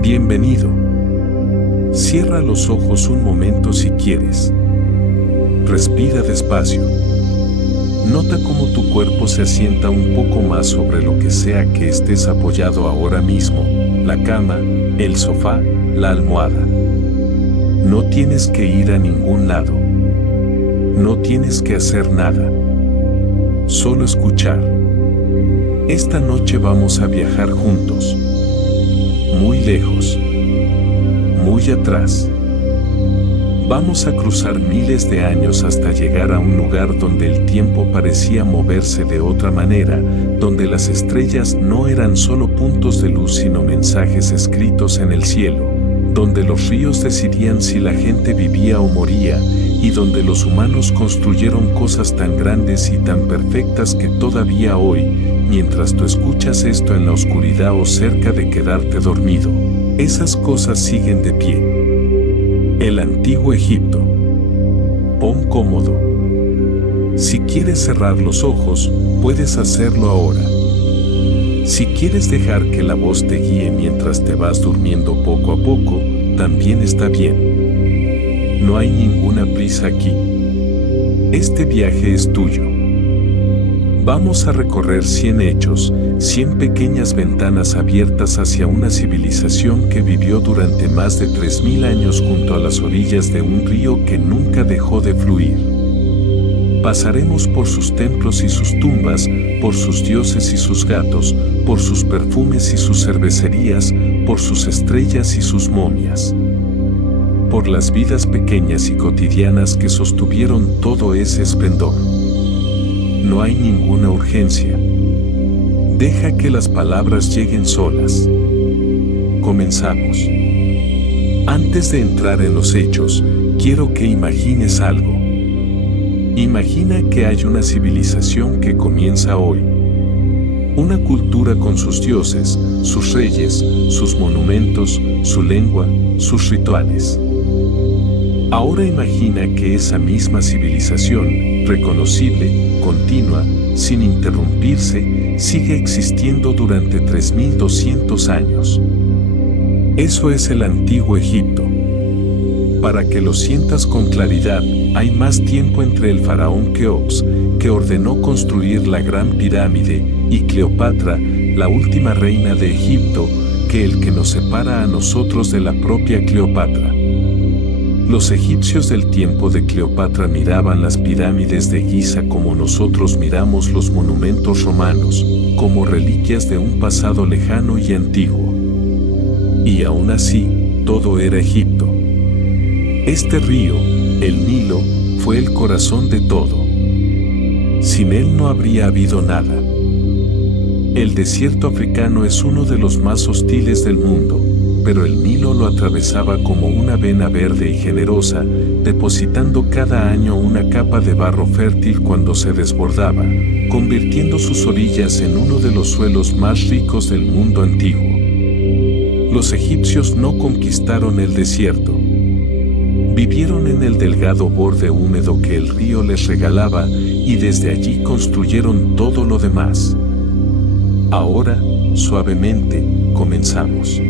Bienvenido. Cierra los ojos un momento si quieres. Respira despacio. Nota cómo tu cuerpo se asienta un poco más sobre lo que sea que estés apoyado ahora mismo, la cama, el sofá, la almohada. No tienes que ir a ningún lado. No tienes que hacer nada. Solo escuchar. Esta noche vamos a viajar juntos. Muy lejos. Muy atrás. Vamos a cruzar miles de años hasta llegar a un lugar donde el tiempo parecía moverse de otra manera, donde las estrellas no eran solo puntos de luz sino mensajes escritos en el cielo, donde los ríos decidían si la gente vivía o moría, y donde los humanos construyeron cosas tan grandes y tan perfectas que todavía hoy, mientras tú escuchas esto en la oscuridad o cerca de quedarte dormido, esas cosas siguen de pie. El Antiguo Egipto. Pon cómodo. Si quieres cerrar los ojos, puedes hacerlo ahora. Si quieres dejar que la voz te guíe mientras te vas durmiendo poco a poco, también está bien. No hay ninguna prisa aquí. Este viaje es tuyo. Vamos a recorrer 100 hechos, 100 pequeñas ventanas abiertas hacia una civilización que vivió durante más de 3000 años junto a las orillas de un río que nunca dejó de fluir. Pasaremos por sus templos y sus tumbas, por sus dioses y sus gatos, por sus perfumes y sus cervecerías, por sus estrellas y sus momias. Por las vidas pequeñas y cotidianas que sostuvieron todo ese esplendor. No hay ninguna urgencia. Deja que las palabras lleguen solas. Comenzamos. Antes de entrar en los hechos, quiero que imagines algo. Imagina que hay una civilización que comienza hoy. Una cultura con sus dioses, sus reyes, sus monumentos, su lengua, sus rituales. Ahora imagina que esa misma civilización, reconocible, continua, sin interrumpirse, sigue existiendo durante 3200 años. Eso es el Antiguo Egipto. Para que lo sientas con claridad, hay más tiempo entre el faraón Keops, que ordenó construir la Gran Pirámide, y Cleopatra, la última reina de Egipto, que el que nos separa a nosotros de la propia Cleopatra. Los egipcios del tiempo de Cleopatra miraban las pirámides de Giza como nosotros miramos los monumentos romanos, como reliquias de un pasado lejano y antiguo. Y aún así, todo era Egipto. Este río, el Nilo, fue el corazón de todo. Sin él no habría habido nada. El desierto africano es uno de los más hostiles del mundo, pero el Nilo lo atravesaba como una vena verde y generosa, depositando cada año una capa de barro fértil cuando se desbordaba, convirtiendo sus orillas en uno de los suelos más ricos del mundo antiguo. Los egipcios no conquistaron el desierto. Vivieron en el delgado borde húmedo que el río les regalaba y desde allí construyeron todo lo demás. Ahora, suavemente, comenzamos.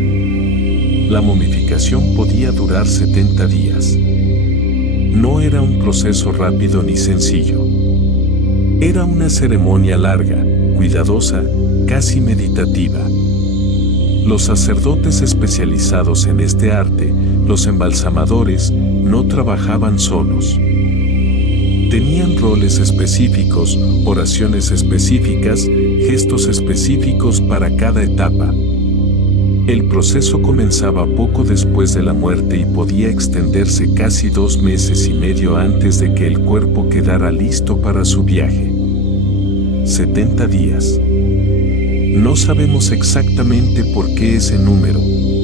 La momificación podía durar 70 días. No era un proceso rápido ni sencillo. Era una ceremonia larga, cuidadosa, casi meditativa. Los sacerdotes especializados en este arte, los embalsamadores, no trabajaban solos. Tenían roles específicos, oraciones específicas, gestos específicos para cada etapa. El proceso comenzaba poco después de la muerte y podía extenderse casi 2 meses y medio antes de que el cuerpo quedara listo para su viaje. 70 días. No sabemos exactamente por qué ese número,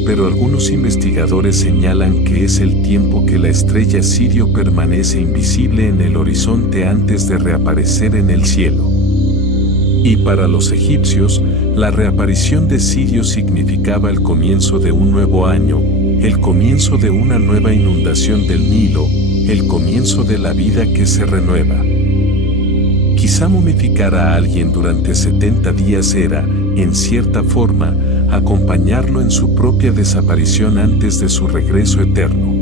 pero algunos investigadores señalan que es el tiempo que la estrella Sirio permanece invisible en el horizonte antes de reaparecer en el cielo. Y para los egipcios, la reaparición de Sirio significaba el comienzo de un nuevo año, el comienzo de una nueva inundación del Nilo, el comienzo de la vida que se renueva. Quizá momificar a alguien durante 70 días era, en cierta forma, acompañarlo en su propia desaparición antes de su regreso eterno.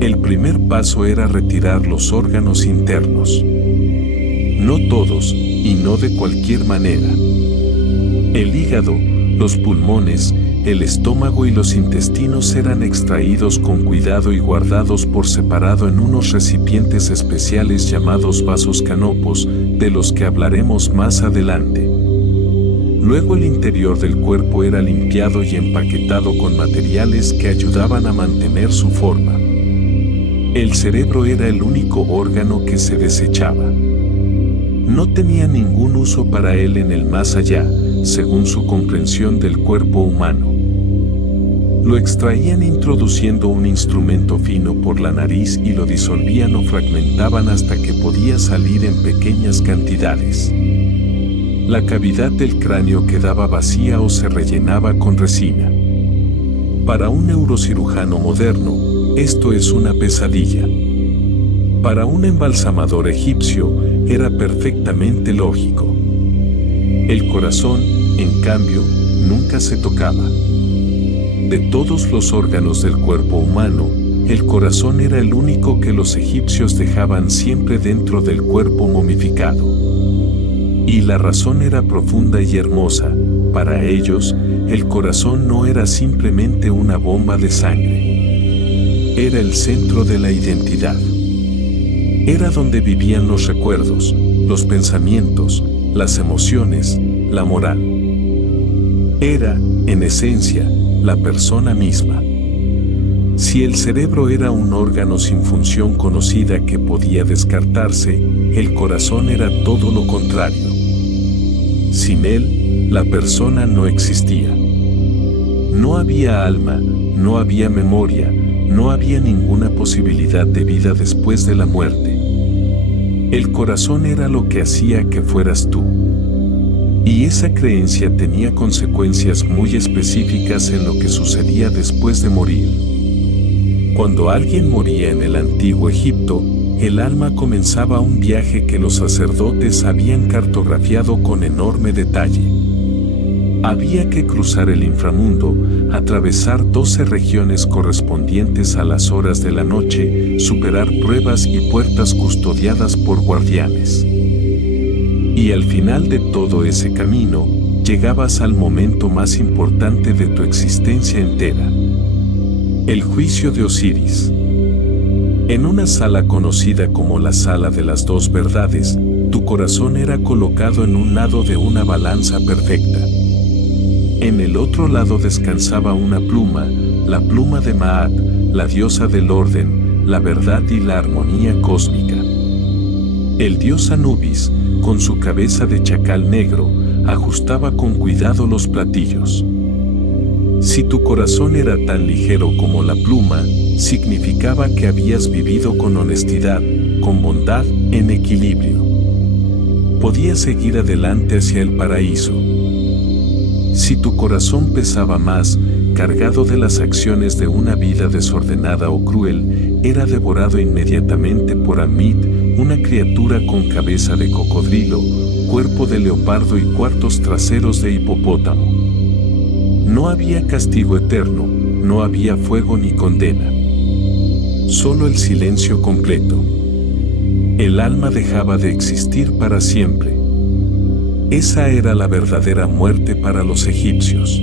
El primer paso era retirar los órganos internos. No todos, y no de cualquier manera. El hígado, los pulmones, el estómago y los intestinos eran extraídos con cuidado y guardados por separado en unos recipientes especiales llamados vasos canopos, de los que hablaremos más adelante. Luego el interior del cuerpo era limpiado y empaquetado con materiales que ayudaban a mantener su forma. El cerebro era el único órgano que se desechaba. No tenía ningún uso para él en el más allá, según su comprensión del cuerpo humano. Lo extraían introduciendo un instrumento fino por la nariz y lo disolvían o fragmentaban hasta que podía salir en pequeñas cantidades. La cavidad del cráneo quedaba vacía o se rellenaba con resina. Para un neurocirujano moderno, esto es una pesadilla. Para un embalsamador egipcio, era perfectamente lógico. El corazón, en cambio, nunca se tocaba. De todos los órganos del cuerpo humano, el corazón era el único que los egipcios dejaban siempre dentro del cuerpo momificado. Y la razón era profunda y hermosa. Para ellos, el corazón no era simplemente una bomba de sangre. Era el centro de la identidad. Era donde vivían los recuerdos, los pensamientos, las emociones, la moral. Era, en esencia, la persona misma. Si el cerebro era un órgano sin función conocida que podía descartarse, el corazón era todo lo contrario. Sin él, la persona no existía. No había alma, no había memoria, no había ninguna posibilidad de vida después de la muerte. El corazón era lo que hacía que fueras tú. Y esa creencia tenía consecuencias muy específicas en lo que sucedía después de morir. Cuando alguien moría en el antiguo Egipto, el alma comenzaba un viaje que los sacerdotes habían cartografiado con enorme detalle. Había que cruzar el inframundo, atravesar 12 regiones correspondientes a las horas de la noche, superar pruebas y puertas custodiadas por guardianes. Y al final de todo ese camino, llegabas al momento más importante de tu existencia entera. El juicio de Osiris. En una sala conocida como la Sala de las Dos Verdades, tu corazón era colocado en un lado de una balanza perfecta. En el otro lado descansaba una pluma, la pluma de Maat, la diosa del orden, la verdad y la armonía cósmica. El dios Anubis, con su cabeza de chacal negro, ajustaba con cuidado los platillos. Si tu corazón era tan ligero como la pluma, significaba que habías vivido con honestidad, con bondad, en equilibrio. Podías seguir adelante hacia el paraíso. Si tu corazón pesaba más, cargado de las acciones de una vida desordenada o cruel, era devorado inmediatamente por Amit, una criatura con cabeza de cocodrilo, cuerpo de leopardo y cuartos traseros de hipopótamo. No había castigo eterno, no había fuego ni condena. Solo el silencio completo. El alma dejaba de existir para siempre. Esa era la verdadera muerte para los egipcios.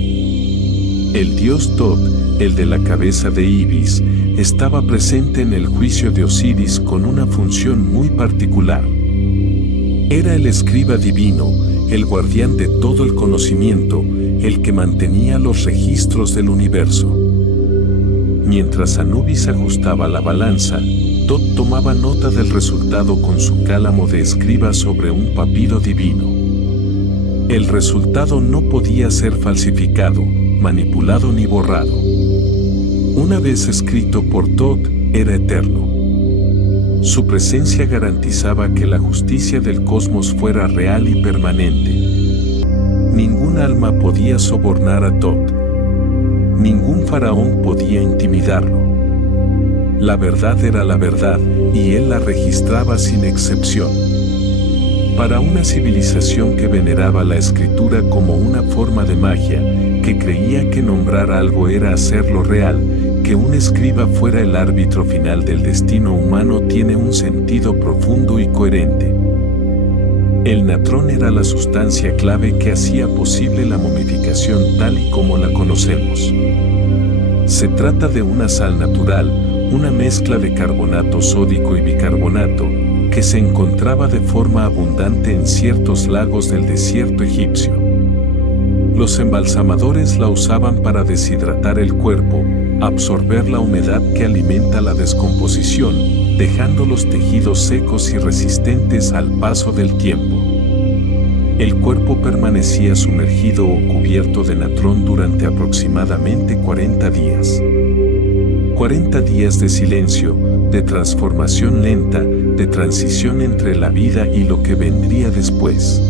El dios Tot, el de la cabeza de Ibis, estaba presente en el juicio de Osiris con una función muy particular. Era el escriba divino, el guardián de todo el conocimiento, el que mantenía los registros del universo. Mientras Anubis ajustaba la balanza, Tot tomaba nota del resultado con su cálamo de escriba sobre un papiro divino. El resultado no podía ser falsificado, manipulado ni borrado. Una vez escrito por Tot, era eterno. Su presencia garantizaba que la justicia del cosmos fuera real y permanente. Ningún alma podía sobornar a Tot. Ningún faraón podía intimidarlo. La verdad era la verdad, y él la registraba sin excepción. Para una civilización que veneraba la escritura como una forma de magia, que creía que nombrar algo era hacerlo real, que un escriba fuera el árbitro final del destino humano tiene un sentido profundo y coherente. El natrón era la sustancia clave que hacía posible la momificación tal y como la conocemos. Se trata de una sal natural, una mezcla de carbonato sódico y bicarbonato, que se encontraba de forma abundante en ciertos lagos del desierto egipcio. Los embalsamadores la usaban para deshidratar el cuerpo, absorber la humedad que alimenta la descomposición, dejando los tejidos secos y resistentes al paso del tiempo. El cuerpo permanecía sumergido o cubierto de natrón durante aproximadamente 40 días. 40 días de silencio, de transformación lenta, de transición entre la vida y lo que vendría después.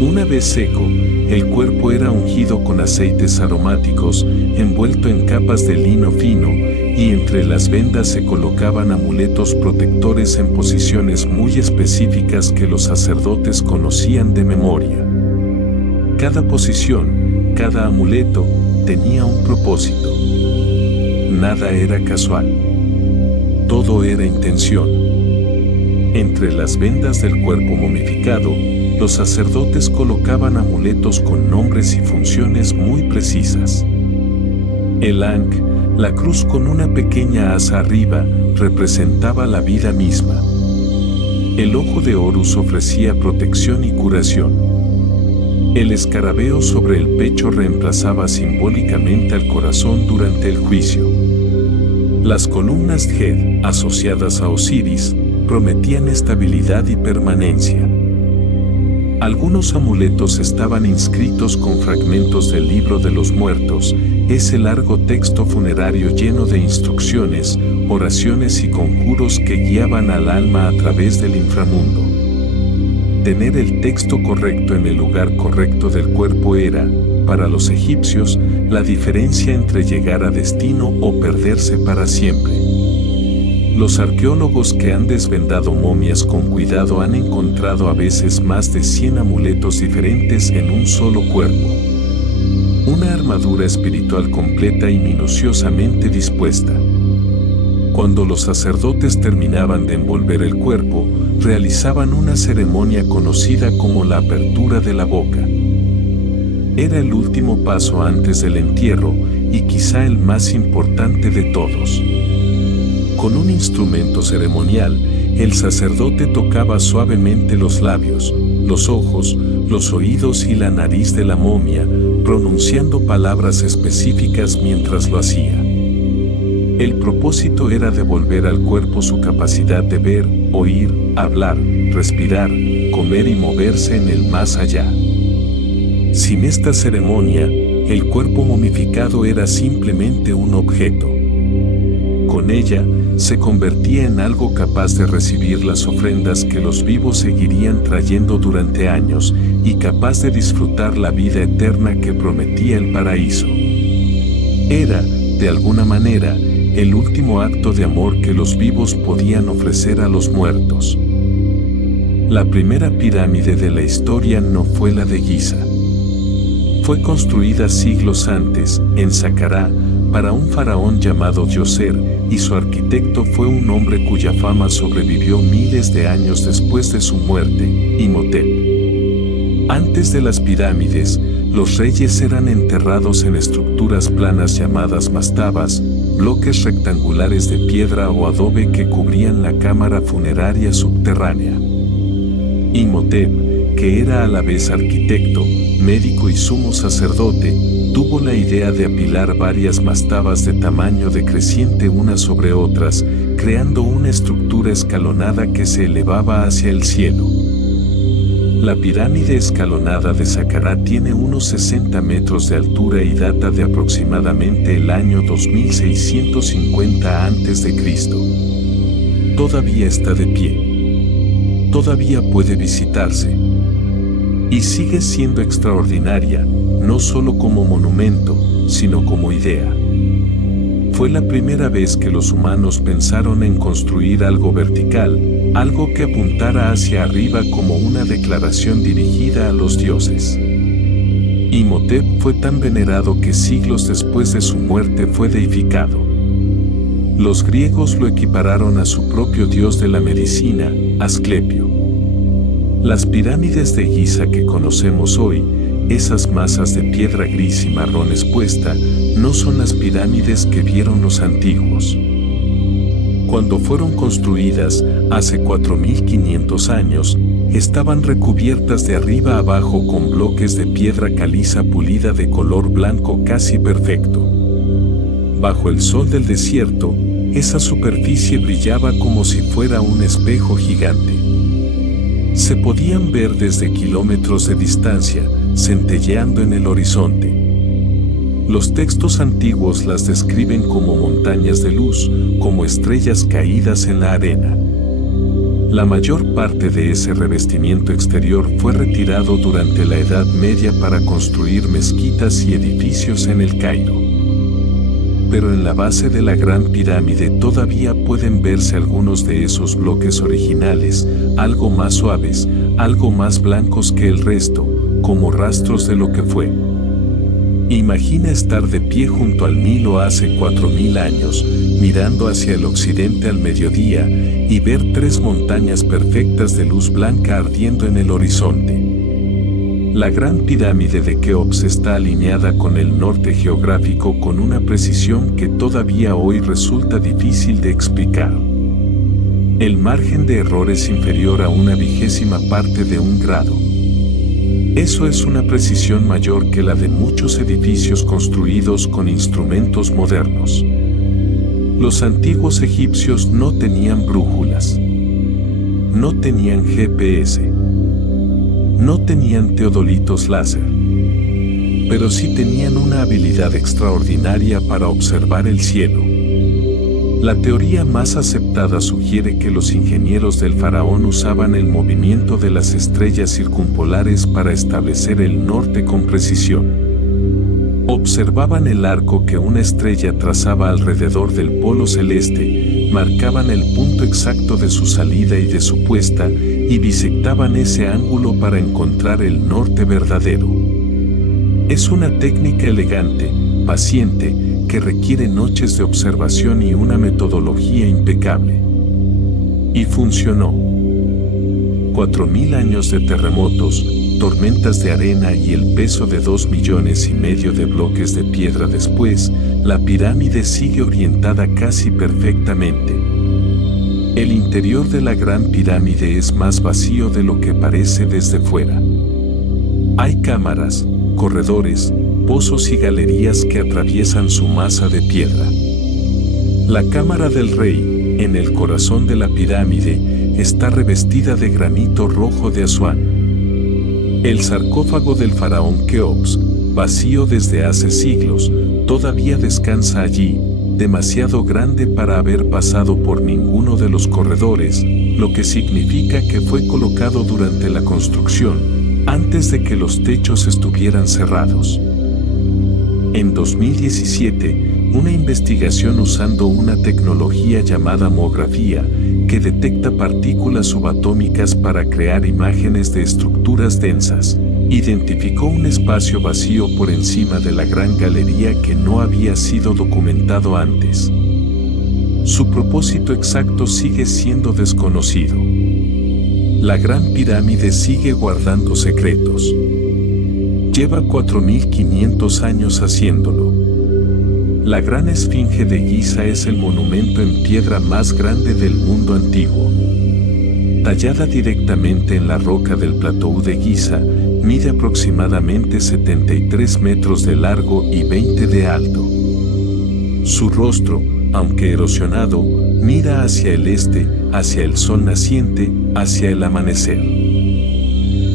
Una vez seco, el cuerpo era ungido con aceites aromáticos, envuelto en capas de lino fino, y entre las vendas se colocaban amuletos protectores en posiciones muy específicas que los sacerdotes conocían de memoria. Cada posición, cada amuleto, tenía un propósito. Nada era casual. Todo era intención. Entre las vendas del cuerpo momificado, los sacerdotes colocaban amuletos con nombres y funciones muy precisas. El Ankh, la cruz con una pequeña asa arriba, representaba la vida misma. El ojo de Horus ofrecía protección y curación. El escarabeo sobre el pecho reemplazaba simbólicamente al corazón durante el juicio. Las columnas Dhed, asociadas a Osiris, prometían estabilidad y permanencia. Algunos amuletos estaban inscritos con fragmentos del Libro de los Muertos, ese largo texto funerario lleno de instrucciones, oraciones y conjuros que guiaban al alma a través del inframundo. Tener el texto correcto en el lugar correcto del cuerpo era, para los egipcios, la diferencia entre llegar a destino o perderse para siempre. Los arqueólogos que han desvendado momias con cuidado han encontrado a veces más de 100 amuletos diferentes en un solo cuerpo. Una armadura espiritual completa y minuciosamente dispuesta. Cuando los sacerdotes terminaban de envolver el cuerpo, realizaban una ceremonia conocida como la apertura de la boca. Era el último paso antes del entierro y quizá el más importante de todos. Con un instrumento ceremonial, el sacerdote tocaba suavemente los labios, los ojos, los oídos y la nariz de la momia, pronunciando palabras específicas mientras lo hacía. El propósito era devolver al cuerpo su capacidad de ver, oír, hablar, respirar, comer y moverse en el más allá. Sin esta ceremonia, el cuerpo momificado era simplemente un objeto. Con ella, se convertía en algo capaz de recibir las ofrendas que los vivos seguirían trayendo durante años y capaz de disfrutar la vida eterna que prometía el paraíso. Era, de alguna manera, el último acto de amor que los vivos podían ofrecer a los muertos. La primera pirámide de la historia no fue la de Giza. Fue construida siglos antes, en Saqqara, para un faraón llamado Djoser, y su arquitecto fue un hombre cuya fama sobrevivió miles de años después de su muerte, Imhotep. Antes de las pirámides, los reyes eran enterrados en estructuras planas llamadas mastabas, bloques rectangulares de piedra o adobe que cubrían la cámara funeraria subterránea. Imhotep, que era a la vez arquitecto, médico y sumo sacerdote, tuvo la idea de apilar varias mastabas de tamaño decreciente unas sobre otras, creando una estructura escalonada que se elevaba hacia el cielo. La pirámide escalonada de Saqqara tiene unos 60 metros de altura y data de aproximadamente el año 2650 a.C. Todavía está de pie. Todavía puede visitarse. Y sigue siendo extraordinaria, no solo como monumento, sino como idea. Fue la primera vez que los humanos pensaron en construir algo vertical, algo que apuntara hacia arriba como una declaración dirigida a los dioses. Imhotep fue tan venerado que siglos después de su muerte fue deificado. Los griegos lo equipararon a su propio dios de la medicina, Asclepio. Las pirámides de Giza que conocemos hoy, esas masas de piedra gris y marrón expuesta, no son las pirámides que vieron los antiguos. Cuando fueron construidas, hace 4500 años, estaban recubiertas de arriba a abajo con bloques de piedra caliza pulida de color blanco casi perfecto. Bajo el sol del desierto, esa superficie brillaba como si fuera un espejo gigante. Se podían ver desde kilómetros de distancia, centelleando en el horizonte. Los textos antiguos las describen como montañas de luz, como estrellas caídas en la arena. La mayor parte de ese revestimiento exterior fue retirado durante la Edad Media para construir mezquitas y edificios en el Cairo. Pero en la base de la Gran Pirámide todavía pueden verse algunos de esos bloques originales, algo más suaves, algo más blancos que el resto, como rastros de lo que fue. Imagina estar de pie junto al Nilo hace 4000 años, mirando hacia el occidente al mediodía, y ver 3 montañas perfectas de luz blanca ardiendo en el horizonte. La Gran Pirámide de Keops está alineada con el norte geográfico con una precisión que todavía hoy resulta difícil de explicar. El margen de error es inferior a 1/20 parte de un grado. Eso es una precisión mayor que la de muchos edificios construidos con instrumentos modernos. Los antiguos egipcios no tenían brújulas. No tenían GPS. No tenían teodolitos láser. Pero sí tenían una habilidad extraordinaria para observar el cielo. La teoría más aceptada sugiere que los ingenieros del faraón usaban el movimiento de las estrellas circumpolares para establecer el norte con precisión. Observaban el arco que una estrella trazaba alrededor del polo celeste, marcaban el punto exacto de su salida y de su puesta, y bisectaban ese ángulo para encontrar el norte verdadero. Es una técnica elegante, paciente, que requiere noches de observación y una metodología impecable. Y funcionó. 4000 años de terremotos, tormentas de arena y el peso de 2,5 millones de bloques de piedra después, la pirámide sigue orientada casi perfectamente. El interior de la Gran Pirámide es más vacío de lo que parece desde fuera. Hay cámaras, corredores, pozos y galerías que atraviesan su masa de piedra. La cámara del rey, en el corazón de la pirámide, está revestida de granito rojo de Asuán. El sarcófago del faraón Keops, vacío desde hace siglos, todavía descansa allí, demasiado grande para haber pasado por ninguno de los corredores, lo que significa que fue colocado durante la construcción, antes de que los techos estuvieran cerrados. En 2017, una investigación usando una tecnología llamada MOGrafía, que detecta partículas subatómicas para crear imágenes de estructuras densas, identificó un espacio vacío por encima de la gran galería que no había sido documentado antes. Su propósito exacto sigue siendo desconocido. La Gran Pirámide sigue guardando secretos. Lleva 4500 años haciéndolo. La Gran Esfinge de Giza es el monumento en piedra más grande del mundo antiguo. Tallada directamente en la roca del Plateau de Giza, mide aproximadamente 73 metros de largo y 20 de alto. Su rostro, aunque erosionado, mira hacia el este, hacia el sol naciente, hacia el amanecer.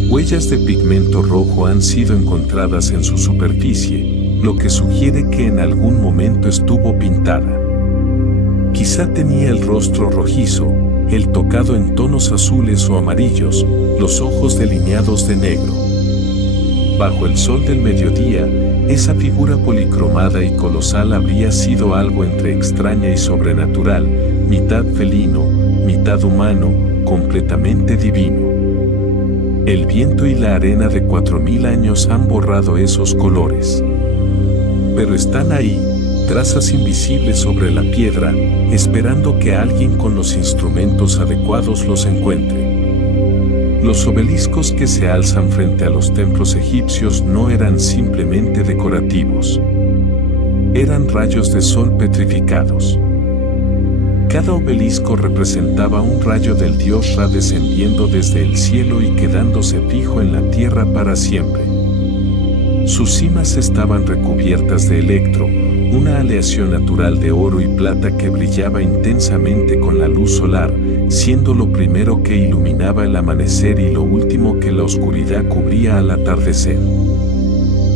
Huellas de pigmento rojo han sido encontradas en su superficie, lo que sugiere que en algún momento estuvo pintada. Quizá tenía el rostro rojizo, el tocado en tonos azules o amarillos, los ojos delineados de negro. Bajo el sol del mediodía, esa figura policromada y colosal habría sido algo entre extraña y sobrenatural, mitad felino, mitad humano, completamente divino. El viento y la arena de 4000 años han borrado esos colores. Pero están ahí, trazas invisibles sobre la piedra, esperando que alguien con los instrumentos adecuados los encuentre. Los obeliscos que se alzan frente a los templos egipcios no eran simplemente decorativos. Eran rayos de sol petrificados. Cada obelisco representaba un rayo del dios Ra descendiendo desde el cielo y quedándose fijo en la tierra para siempre. Sus cimas estaban recubiertas de electro, una aleación natural de oro y plata que brillaba intensamente con la luz solar, siendo lo primero que iluminaba el amanecer y lo último que la oscuridad cubría al atardecer.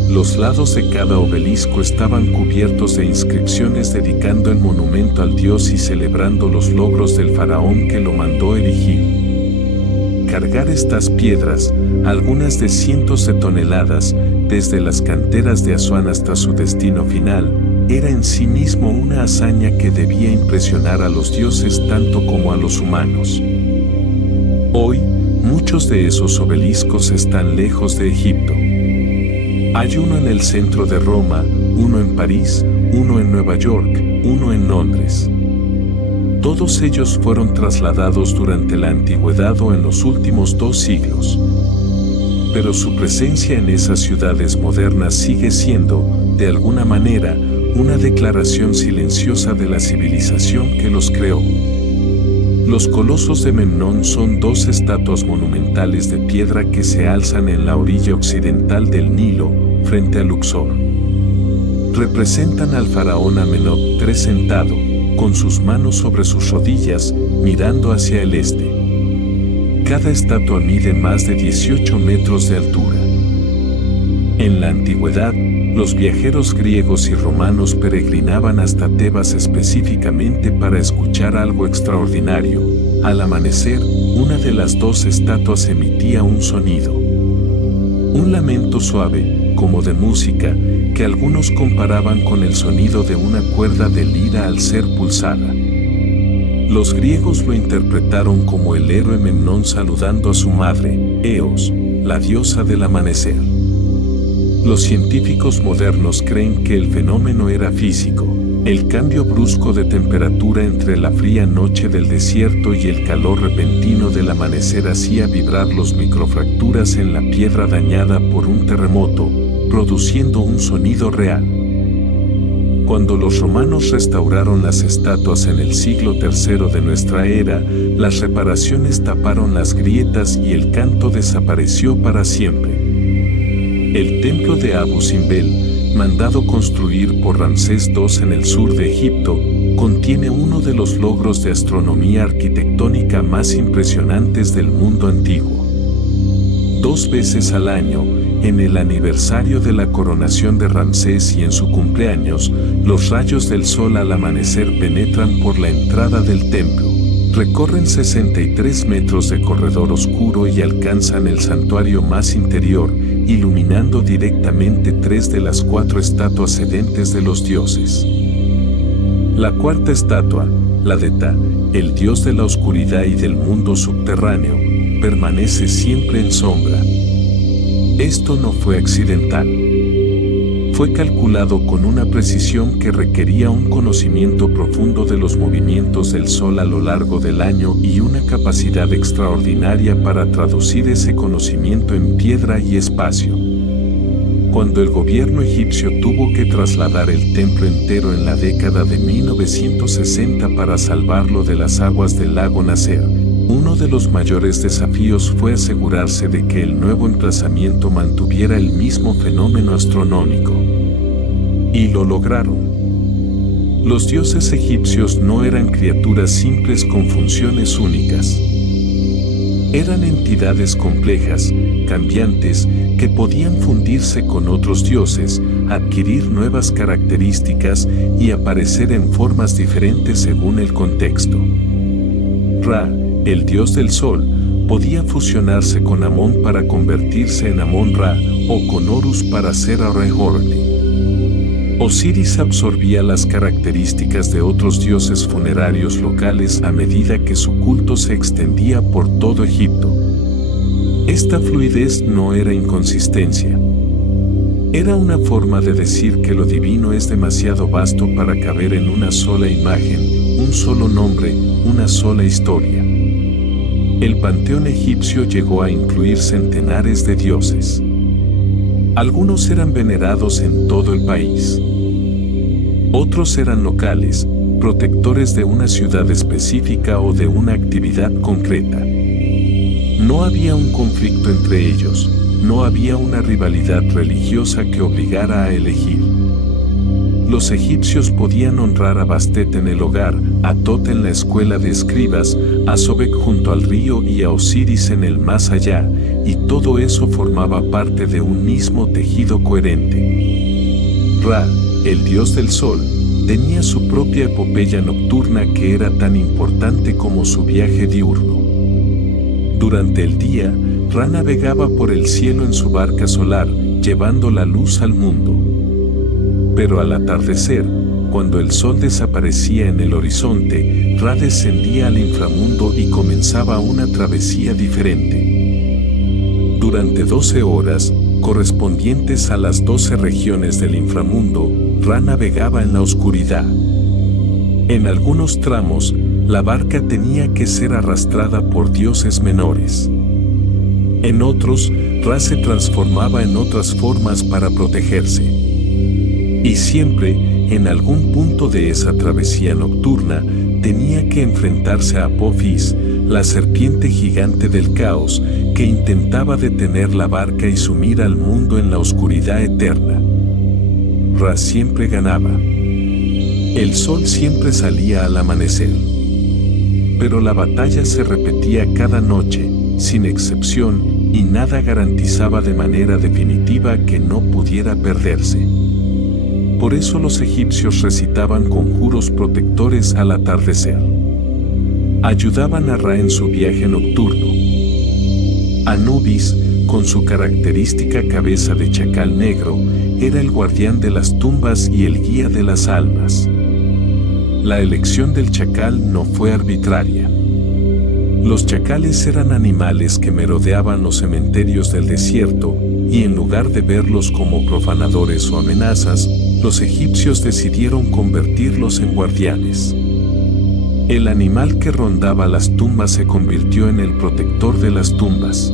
Los lados de cada obelisco estaban cubiertos de inscripciones dedicando el monumento al dios y celebrando los logros del faraón que lo mandó erigir. Cargar estas piedras, algunas de cientos de toneladas, desde las canteras de Asuán hasta su destino final, era en sí mismo una hazaña que debía impresionar a los dioses tanto como a los humanos. Hoy, muchos de esos obeliscos están lejos de Egipto. Hay uno en el centro de Roma, uno en París, uno en Nueva York, uno en Londres. Todos ellos fueron trasladados durante la antigüedad o en los últimos 2 siglos. Pero su presencia en esas ciudades modernas sigue siendo, de alguna manera, una declaración silenciosa de la civilización que los creó. Los colosos de Memnón son 2 estatuas monumentales de piedra que se alzan en la orilla occidental del Nilo, frente a Luxor. Representan al faraón Amenhotep III sentado, con sus manos sobre sus rodillas, mirando hacia el este. Cada estatua mide más de 18 metros de altura. En la antigüedad, los viajeros griegos y romanos peregrinaban hasta Tebas específicamente para escuchar algo extraordinario. Al amanecer, una de las 2 estatuas emitía un sonido. Un lamento suave, como de música, que algunos comparaban con el sonido de una cuerda de lira al ser pulsada. Los griegos lo interpretaron como el héroe Memnón saludando a su madre, Eos, la diosa del amanecer. Los científicos modernos creen que el fenómeno era físico. El cambio brusco de temperatura entre la fría noche del desierto y el calor repentino del amanecer hacía vibrar las microfracturas en la piedra dañada por un terremoto, produciendo un sonido real. Cuando los romanos restauraron las estatuas en el siglo III de nuestra era, las reparaciones taparon las grietas y el canto desapareció para siempre. El templo de Abu Simbel, mandado construir por Ramsés II en el sur de Egipto, contiene uno de los logros de astronomía arquitectónica más impresionantes del mundo antiguo. 2 veces al año, en el aniversario de la coronación de Ramsés y en su cumpleaños, los rayos del sol al amanecer penetran por la entrada del templo, recorren 63 metros de corredor oscuro y alcanzan el santuario más interior, iluminando directamente 3 de las 4 estatuas sedentes de los dioses. La cuarta estatua, la de Ta, el dios de la oscuridad y del mundo subterráneo, permanece siempre en sombra. Esto no fue accidental. Fue calculado con una precisión que requería un conocimiento profundo de los movimientos del Sol a lo largo del año y una capacidad extraordinaria para traducir ese conocimiento en piedra y espacio. Cuando el gobierno egipcio tuvo que trasladar el templo entero en la década de 1960 para salvarlo de las aguas del lago Nasser, uno de los mayores desafíos fue asegurarse de que el nuevo emplazamiento mantuviera el mismo fenómeno astronómico. Y lo lograron. Los dioses egipcios no eran criaturas simples con funciones únicas. Eran entidades complejas, cambiantes, que podían fundirse con otros dioses, adquirir nuevas características y aparecer en formas diferentes según el contexto. Ra, el dios del sol, podía fusionarse con Amón para convertirse en Amón-Ra o con Horus para ser Ahura-Horni. Osiris absorbía las características de otros dioses funerarios locales a medida que su culto se extendía por todo Egipto. Esta fluidez no era inconsistencia. Era una forma de decir que lo divino es demasiado vasto para caber en una sola imagen, un solo nombre, una sola historia. El panteón egipcio llegó a incluir centenares de dioses. Algunos eran venerados en todo el país. Otros eran locales, protectores de una ciudad específica o de una actividad concreta. No había un conflicto entre ellos, no había una rivalidad religiosa que obligara a elegir. Los egipcios podían honrar a Bastet en el hogar, a Tot en la escuela de escribas, a Sobek junto al río y a Osiris en el más allá, y todo eso formaba parte de un mismo tejido coherente. Ra, el dios del sol, tenía su propia epopeya nocturna que era tan importante como su viaje diurno. Durante el día, Ra navegaba por el cielo en su barca solar, llevando la luz al mundo. Pero al atardecer, cuando el sol desaparecía en el horizonte, Ra descendía al inframundo y comenzaba una travesía diferente. Durante 12 horas, correspondientes a las 12 regiones del inframundo, Ra navegaba en la oscuridad. En algunos tramos, la barca tenía que ser arrastrada por dioses menores. En otros, Ra se transformaba en otras formas para protegerse. Y siempre, en algún punto de esa travesía nocturna, tenía que enfrentarse a Apophis, la serpiente gigante del caos, que intentaba detener la barca y sumir al mundo en la oscuridad eterna. Ra siempre ganaba. El sol siempre salía al amanecer. Pero la batalla se repetía cada noche, sin excepción, y nada garantizaba de manera definitiva que no pudiera perderse. Por eso los egipcios recitaban conjuros protectores al atardecer. Ayudaban a Ra en su viaje nocturno. Anubis, con su característica cabeza de chacal negro, era el guardián de las tumbas y el guía de las almas. La elección del chacal no fue arbitraria. Los chacales eran animales que merodeaban los cementerios del desierto, y en lugar de verlos como profanadores o amenazas, los egipcios decidieron convertirlos en guardianes. El animal que rondaba las tumbas se convirtió en el protector de las tumbas.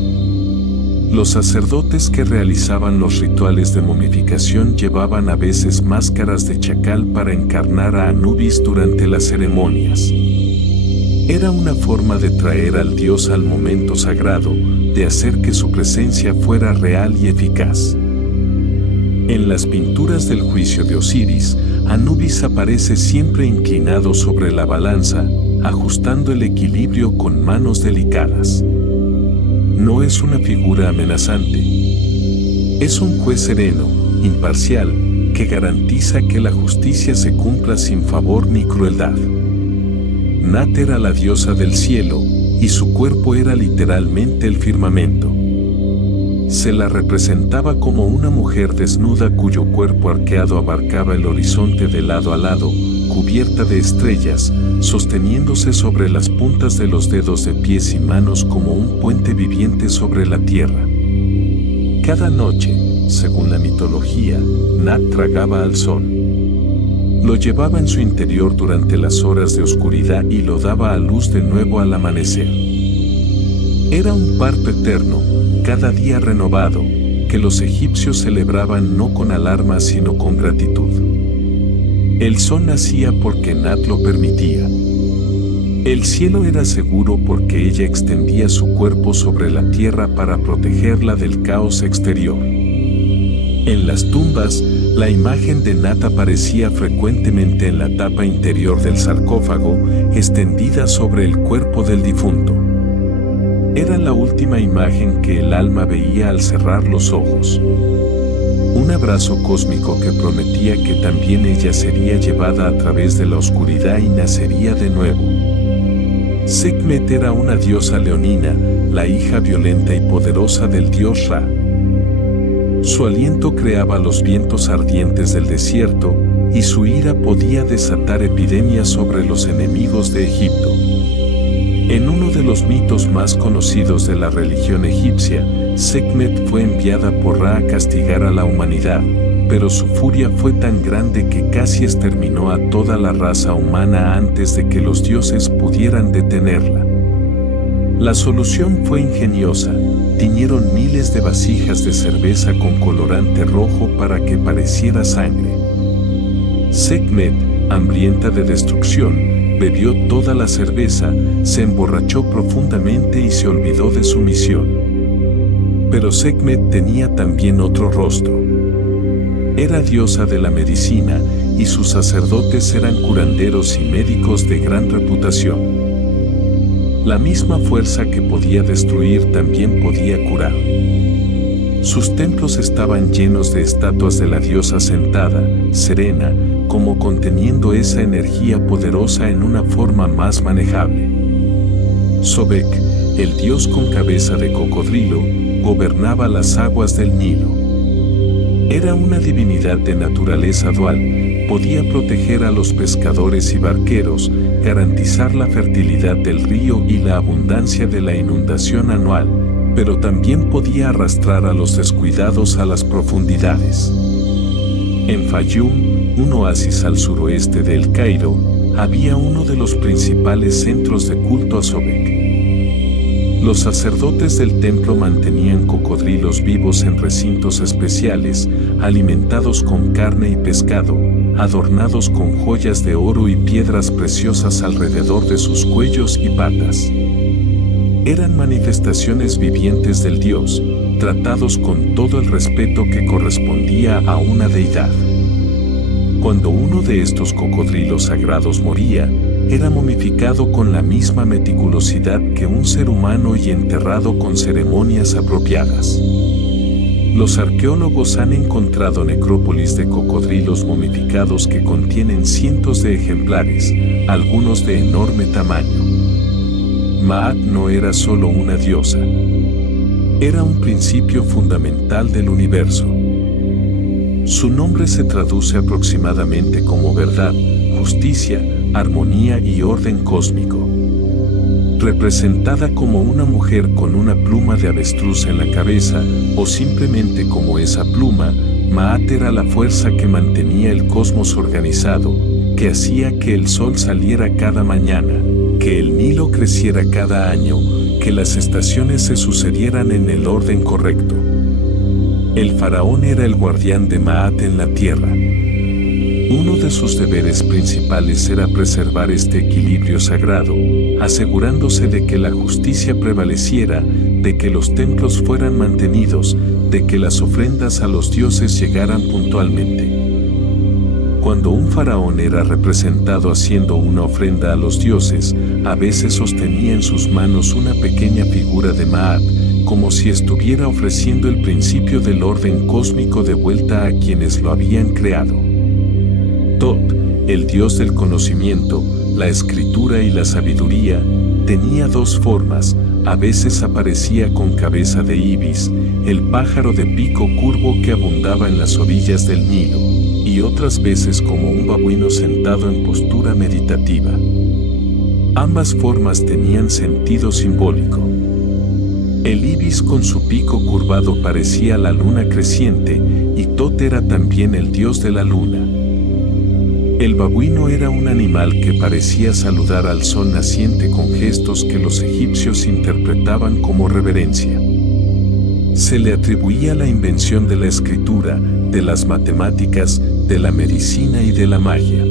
Los sacerdotes que realizaban los rituales de momificación llevaban a veces máscaras de chacal para encarnar a Anubis durante las ceremonias. Era una forma de traer al dios al momento sagrado, de hacer que su presencia fuera real y eficaz. En las pinturas del juicio de Osiris, Anubis aparece siempre inclinado sobre la balanza, ajustando el equilibrio con manos delicadas. No es una figura amenazante. Es un juez sereno, imparcial, que garantiza que la justicia se cumpla sin favor ni crueldad. Nat era la diosa del cielo, y su cuerpo era literalmente el firmamento. Se la representaba como una mujer desnuda cuyo cuerpo arqueado abarcaba el horizonte de lado a lado, cubierta de estrellas, sosteniéndose sobre las puntas de los dedos de pies y manos como un puente viviente sobre la tierra. Cada noche, según la mitología, Nat tragaba al sol. Lo llevaba en su interior durante las horas de oscuridad y lo daba a luz de nuevo al amanecer. Era un parto eterno, cada día renovado, que los egipcios celebraban no con alarma sino con gratitud. El sol nacía porque Nat lo permitía. El cielo era seguro porque ella extendía su cuerpo sobre la tierra para protegerla del caos exterior. En las tumbas, la imagen de Nat aparecía frecuentemente en la tapa interior del sarcófago, extendida sobre el cuerpo del difunto. Era la última imagen que el alma veía al cerrar los ojos. Un abrazo cósmico que prometía que también ella sería llevada a través de la oscuridad y nacería de nuevo. Sekhmet era una diosa leonina, la hija violenta y poderosa del dios Ra. Su aliento creaba los vientos ardientes del desierto, y su ira podía desatar epidemias sobre los enemigos de Egipto. En uno de los mitos más conocidos de la religión egipcia, Sekhmet fue enviada por Ra a castigar a la humanidad, pero su furia fue tan grande que casi exterminó a toda la raza humana antes de que los dioses pudieran detenerla. La solución fue ingeniosa. Tiñeron miles de vasijas de cerveza con colorante rojo para que pareciera sangre. Sekhmet, hambrienta de destrucción, bebió toda la cerveza, se emborrachó profundamente y se olvidó de su misión. Pero Sekhmet tenía también otro rostro. Era diosa de la medicina, y sus sacerdotes eran curanderos y médicos de gran reputación. La misma fuerza que podía destruir también podía curar. Sus templos estaban llenos de estatuas de la diosa sentada, serena, como conteniendo esa energía poderosa en una forma más manejable. Sobek, el dios con cabeza de cocodrilo, gobernaba las aguas del Nilo. Era una divinidad de naturaleza dual, podía proteger a los pescadores y barqueros, garantizar la fertilidad del río y la abundancia de la inundación anual, pero también podía arrastrar a los descuidados a las profundidades. En Fayum, un oasis al suroeste de El Cairo, había uno de los principales centros de culto a Sobek. Los sacerdotes del templo mantenían cocodrilos vivos en recintos especiales, alimentados con carne y pescado, adornados con joyas de oro y piedras preciosas alrededor de sus cuellos y patas. Eran manifestaciones vivientes del dios, tratados con todo el respeto que correspondía a una deidad. Cuando uno de estos cocodrilos sagrados moría, era momificado con la misma meticulosidad que un ser humano y enterrado con ceremonias apropiadas. Los arqueólogos han encontrado necrópolis de cocodrilos momificados que contienen cientos de ejemplares, algunos de enorme tamaño. Maat no era solo una diosa. Era un principio fundamental del universo. Su nombre se traduce aproximadamente como verdad, justicia, armonía y orden cósmico. Representada como una mujer con una pluma de avestruz en la cabeza, o simplemente como esa pluma, Maat era la fuerza que mantenía el cosmos organizado, que hacía que el sol saliera cada mañana, que el Nilo creciera cada año, que las estaciones se sucedieran en el orden correcto. El faraón era el guardián de Maat en la tierra. Uno de sus deberes principales era preservar este equilibrio sagrado, asegurándose de que la justicia prevaleciera, de que los templos fueran mantenidos, de que las ofrendas a los dioses llegaran puntualmente. Cuando un faraón era representado haciendo una ofrenda a los dioses, a veces sostenía en sus manos una pequeña figura de Maat, como si estuviera ofreciendo el principio del orden cósmico de vuelta a quienes lo habían creado. Tot, el dios del conocimiento, la escritura y la sabiduría, tenía dos formas. A veces aparecía con cabeza de ibis, el pájaro de pico curvo que abundaba en las orillas del Nilo, y otras veces como un babuino sentado en postura meditativa. Ambas formas tenían sentido simbólico. El ibis con su pico curvado parecía la luna creciente, y Tot era también el dios de la luna. El babuino era un animal que parecía saludar al sol naciente con gestos que los egipcios interpretaban como reverencia. Se le atribuía la invención de la escritura, de las matemáticas, de la medicina y de la magia.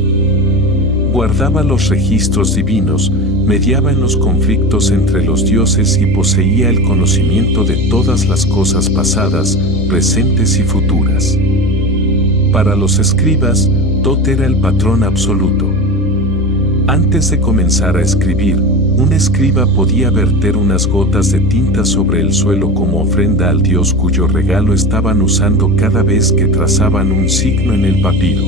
Guardaba los registros divinos, mediaba en los conflictos entre los dioses y poseía el conocimiento de todas las cosas pasadas, presentes y futuras. Para los escribas, Tot era el patrón absoluto. Antes de comenzar a escribir, un escriba podía verter unas gotas de tinta sobre el suelo como ofrenda al dios cuyo regalo estaban usando cada vez que trazaban un signo en el papiro.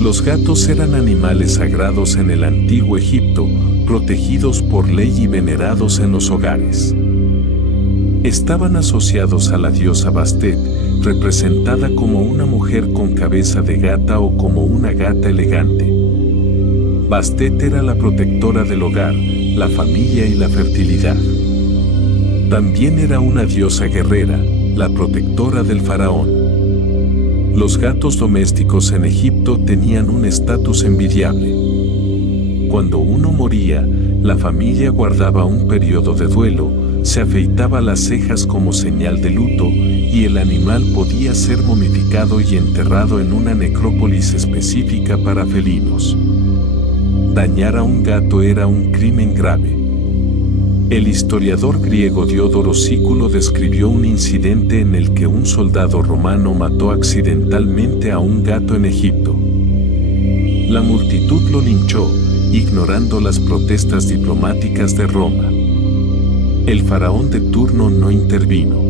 Los gatos eran animales sagrados en el antiguo Egipto, protegidos por ley y venerados en los hogares. Estaban asociados a la diosa Bastet, representada como una mujer con cabeza de gata o como una gata elegante. Bastet era la protectora del hogar, la familia y la fertilidad. También era una diosa guerrera, la protectora del faraón. Los gatos domésticos en Egipto tenían un estatus envidiable. Cuando uno moría, la familia guardaba un periodo de duelo, se afeitaba las cejas como señal de luto, y el animal podía ser momificado y enterrado en una necrópolis específica para felinos. Dañar a un gato era un crimen grave. El historiador griego Diodoro Sículo describió un incidente en el que un soldado romano mató accidentalmente a un gato en Egipto. La multitud lo linchó, ignorando las protestas diplomáticas de Roma. El faraón de turno no intervino.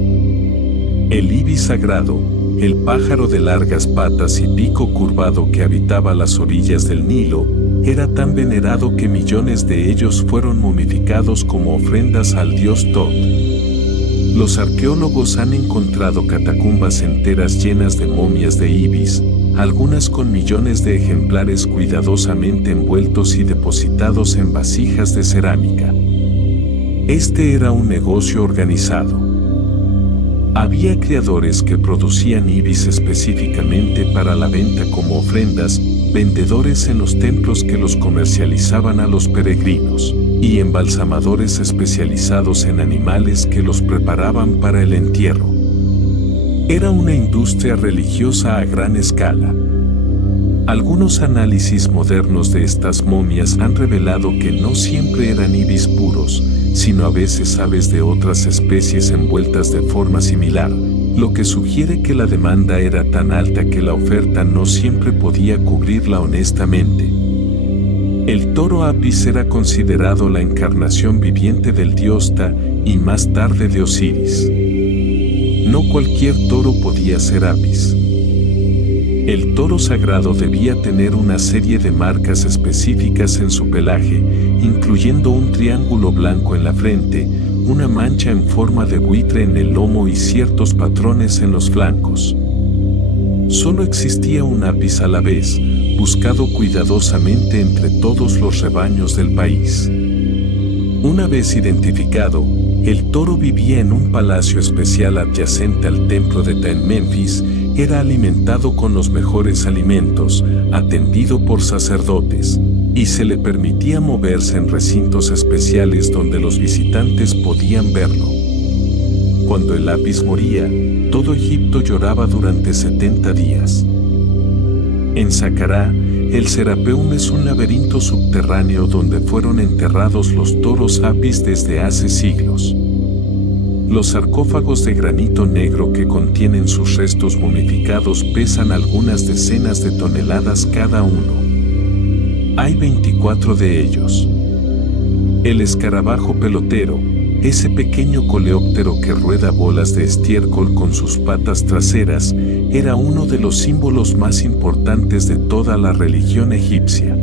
El ibis sagrado, el pájaro de largas patas y pico curvado que habitaba las orillas del Nilo, era tan venerado que millones de ellos fueron momificados como ofrendas al dios Tot. Los arqueólogos han encontrado catacumbas enteras llenas de momias de ibis, algunas con millones de ejemplares cuidadosamente envueltos y depositados en vasijas de cerámica. Este era un negocio organizado. Había criadores que producían ibis específicamente para la venta como ofrendas, vendedores en los templos que los comercializaban a los peregrinos, y embalsamadores especializados en animales que los preparaban para el entierro. Era una industria religiosa a gran escala. Algunos análisis modernos de estas momias han revelado que no siempre eran ibis puros, sino a veces aves de otras especies envueltas de forma similar, lo que sugiere que la demanda era tan alta que la oferta no siempre podía cubrirla honestamente. El toro Apis era considerado la encarnación viviente del dios Ta y más tarde de Osiris. No cualquier toro podía ser Apis. El toro sagrado debía tener una serie de marcas específicas en su pelaje, incluyendo un triángulo blanco en la frente, una mancha en forma de buitre en el lomo y ciertos patrones en los flancos. Solo existía un apis a la vez, buscado cuidadosamente entre todos los rebaños del país. Una vez identificado, el toro vivía en un palacio especial adyacente al templo de Ta en Menfis, era alimentado con los mejores alimentos, atendido por sacerdotes, y se le permitía moverse en recintos especiales donde los visitantes podían verlo. Cuando el Apis moría, todo Egipto lloraba durante 70 días. En Saqqara, el Serapeum es un laberinto subterráneo donde fueron enterrados los toros Apis desde hace siglos. Los sarcófagos de granito negro que contienen sus restos momificados pesan algunas decenas de toneladas cada uno. Hay 24 de ellos. El escarabajo pelotero, ese pequeño coleóptero que rueda bolas de estiércol con sus patas traseras, era uno de los símbolos más importantes de toda la religión egipcia.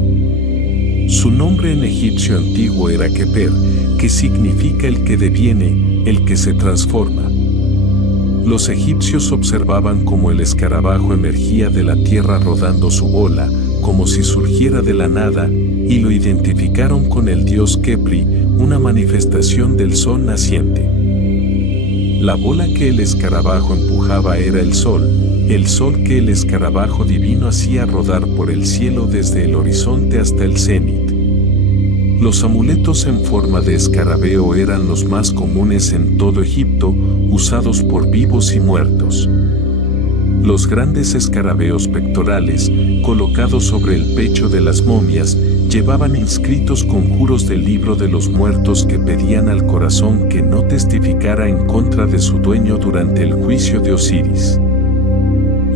Su nombre en egipcio antiguo era Keper, que significa el que deviene, el que se transforma. Los egipcios observaban cómo el escarabajo emergía de la tierra rodando su bola, como si surgiera de la nada, y lo identificaron con el dios Kepri, una manifestación del sol naciente. La bola que el escarabajo empujaba era el sol que el escarabajo divino hacía rodar por el cielo desde el horizonte hasta el cenit. Los amuletos en forma de escarabeo eran los más comunes en todo Egipto, usados por vivos y muertos. Los grandes escarabeos pectorales, colocados sobre el pecho de las momias, llevaban inscritos conjuros del libro de los muertos que pedían al corazón que no testificara en contra de su dueño durante el juicio de Osiris.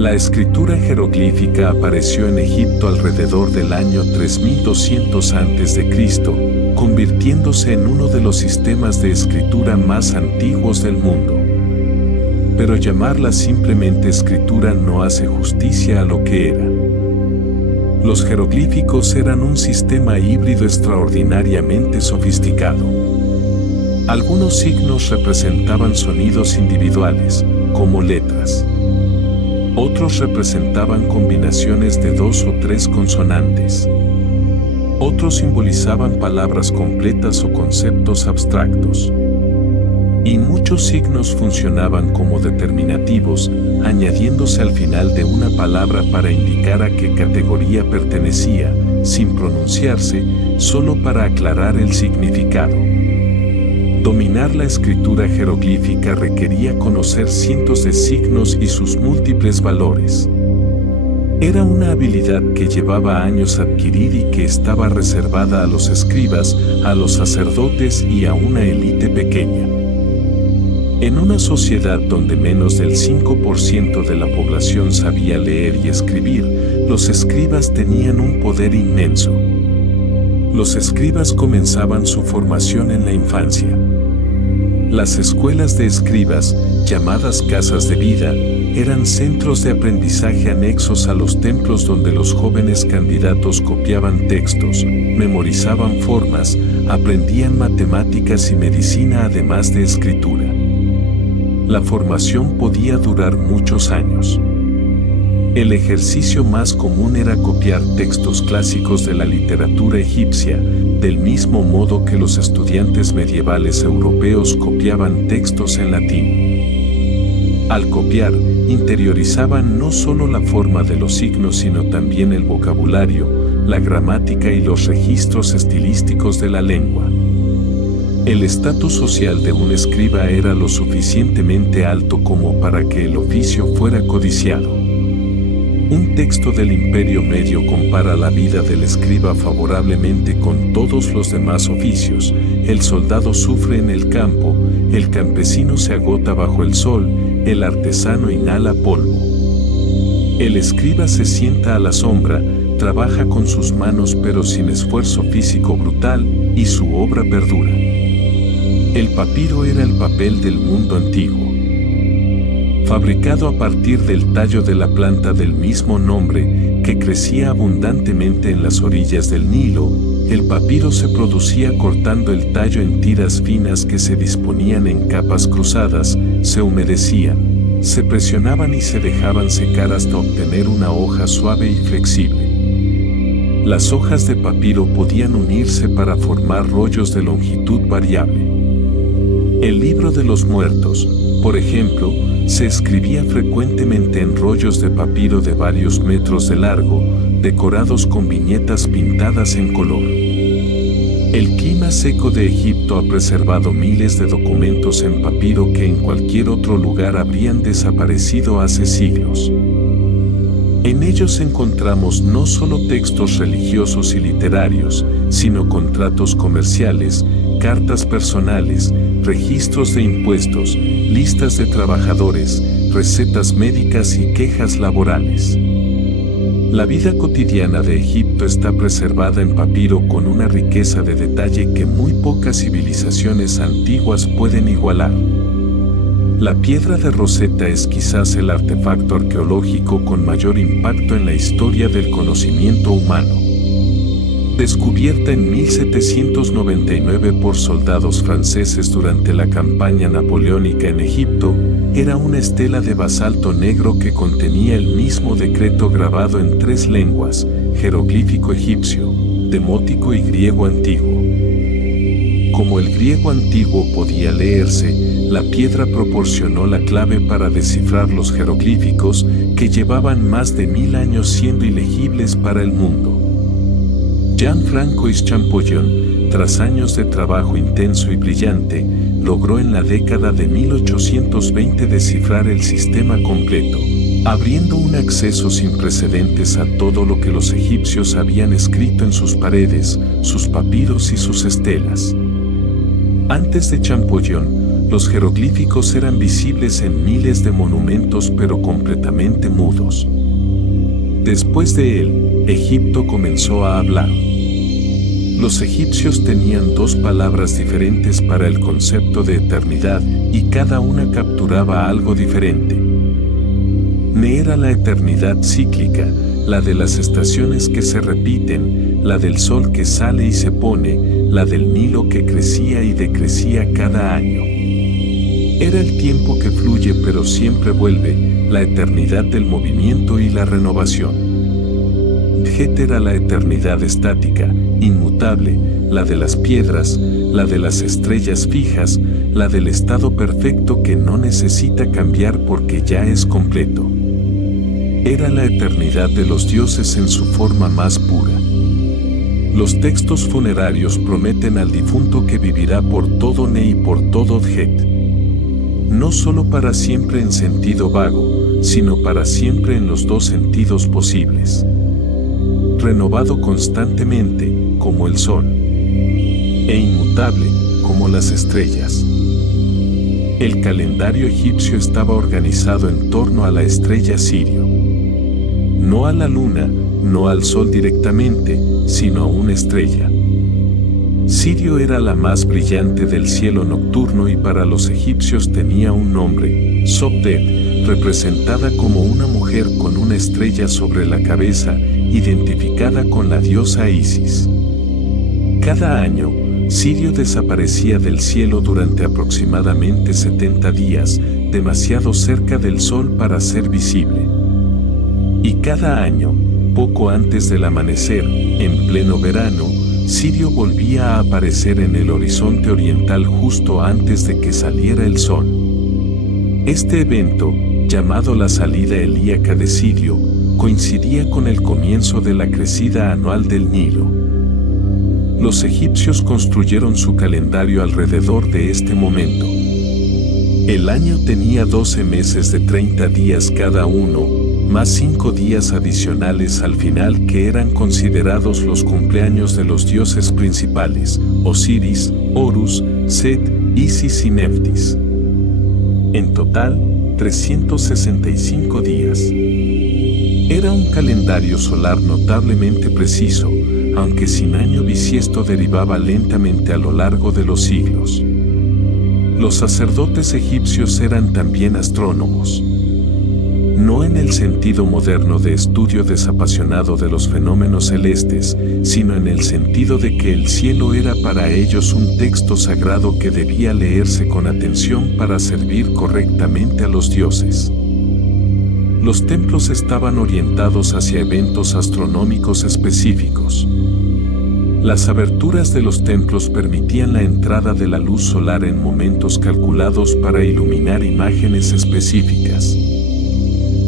La escritura jeroglífica apareció en Egipto alrededor del año 3200 a.C., convirtiéndose en uno de los sistemas de escritura más antiguos del mundo. Pero llamarla simplemente escritura no hace justicia a lo que era. Los jeroglíficos eran un sistema híbrido extraordinariamente sofisticado. Algunos signos representaban sonidos individuales, como letras. Otros representaban combinaciones de 2 o 3 consonantes. Otros simbolizaban palabras completas o conceptos abstractos. Y muchos signos funcionaban como determinativos, añadiéndose al final de una palabra para indicar a qué categoría pertenecía, sin pronunciarse, solo para aclarar el significado. Dominar la escritura jeroglífica requería conocer cientos de signos y sus múltiples valores. Era una habilidad que llevaba años adquirir y que estaba reservada a los escribas, a los sacerdotes y a una élite pequeña. En una sociedad donde menos del 5% de la población sabía leer y escribir, los escribas tenían un poder inmenso. Los escribas comenzaban su formación en la infancia. Las escuelas de escribas, llamadas casas de vida, eran centros de aprendizaje anexos a los templos donde los jóvenes candidatos copiaban textos, memorizaban formas, aprendían matemáticas y medicina además de escritura. La formación podía durar muchos años. El ejercicio más común era copiar textos clásicos de la literatura egipcia, del mismo modo que los estudiantes medievales europeos copiaban textos en latín. Al copiar, interiorizaban no solo la forma de los signos sino también el vocabulario, la gramática y los registros estilísticos de la lengua. El estatus social de un escriba era lo suficientemente alto como para que el oficio fuera codiciado. Un texto del Imperio Medio compara la vida del escriba favorablemente con todos los demás oficios. El soldado sufre en el campo, el campesino se agota bajo el sol, el artesano inhala polvo. El escriba se sienta a la sombra, trabaja con sus manos pero sin esfuerzo físico brutal, y su obra perdura. El papiro era el papel del mundo antiguo. Fabricado a partir del tallo de la planta del mismo nombre, que crecía abundantemente en las orillas del Nilo, el papiro se producía cortando el tallo en tiras finas que se disponían en capas cruzadas, se humedecían, se presionaban y se dejaban secar hasta obtener una hoja suave y flexible. Las hojas de papiro podían unirse para formar rollos de longitud variable. El libro de los muertos, por ejemplo, se escribía frecuentemente en rollos de papiro de varios metros de largo, decorados con viñetas pintadas en color. El clima seco de Egipto ha preservado miles de documentos en papiro que en cualquier otro lugar habrían desaparecido hace siglos. En ellos encontramos no solo textos religiosos y literarios, sino contratos comerciales, cartas personales, registros de impuestos, listas de trabajadores, recetas médicas y quejas laborales. La vida cotidiana de Egipto está preservada en papiro con una riqueza de detalle que muy pocas civilizaciones antiguas pueden igualar. La piedra de Rosetta es quizás el artefacto arqueológico con mayor impacto en la historia del conocimiento humano. Descubierta en 1799 por soldados franceses durante la campaña napoleónica en Egipto, era una estela de basalto negro que contenía el mismo decreto grabado en 3 lenguas, jeroglífico egipcio, demótico y griego antiguo. Como el griego antiguo podía leerse, la piedra proporcionó la clave para descifrar los jeroglíficos que llevaban más de 1000 años siendo ilegibles para el mundo. Jean-François Champollion, tras años de trabajo intenso y brillante, logró en la década de 1820 descifrar el sistema completo, abriendo un acceso sin precedentes a todo lo que los egipcios habían escrito en sus paredes, sus papiros y sus estelas. Antes de Champollion, los jeroglíficos eran visibles en miles de monumentos pero completamente mudos. Después de él, Egipto comenzó a hablar. Los egipcios tenían 2 palabras diferentes para el concepto de eternidad y cada una capturaba algo diferente. Ne era la eternidad cíclica, la de las estaciones que se repiten, la del sol que sale y se pone, la del Nilo que crecía y decrecía cada año. Era el tiempo que fluye pero siempre vuelve, la eternidad del movimiento y la renovación. Djet era la eternidad estática, inmutable, la de las piedras, la de las estrellas fijas, la del estado perfecto que no necesita cambiar porque ya es completo. Era la eternidad de los dioses en su forma más pura. Los textos funerarios prometen al difunto que vivirá por todo Ne y por todo Djet. No solo para siempre en sentido vago, sino para siempre en los dos sentidos posibles. Renovado constantemente, como el sol, e inmutable, como las estrellas. El calendario egipcio estaba organizado en torno a la estrella Sirio. No a la luna, no al sol directamente, sino a una estrella. Sirio era la más brillante del cielo nocturno y para los egipcios tenía un nombre, Sobdet, representada como una mujer con una estrella sobre la cabeza, identificada con la diosa Isis. Cada año, Sirio desaparecía del cielo durante aproximadamente 70 días, demasiado cerca del sol para ser visible. Y cada año, poco antes del amanecer, en pleno verano, Sirio volvía a aparecer en el horizonte oriental justo antes de que saliera el sol. Este evento, llamado la salida helíaca de Sirio, coincidía con el comienzo de la crecida anual del Nilo. Los egipcios construyeron su calendario alrededor de este momento. El año tenía 12 meses de 30 días cada uno, más 5 días adicionales al final que eran considerados los cumpleaños de los dioses principales, Osiris, Horus, Set, Isis y Neftis. En total, 365 días. Era un calendario solar notablemente preciso, aunque sin año bisiesto derivaba lentamente a lo largo de los siglos. Los sacerdotes egipcios eran también astrónomos. No en el sentido moderno de estudio desapasionado de los fenómenos celestes, sino en el sentido de que el cielo era para ellos un texto sagrado que debía leerse con atención para servir correctamente a los dioses. Los templos estaban orientados hacia eventos astronómicos específicos. Las aberturas de los templos permitían la entrada de la luz solar en momentos calculados para iluminar imágenes específicas.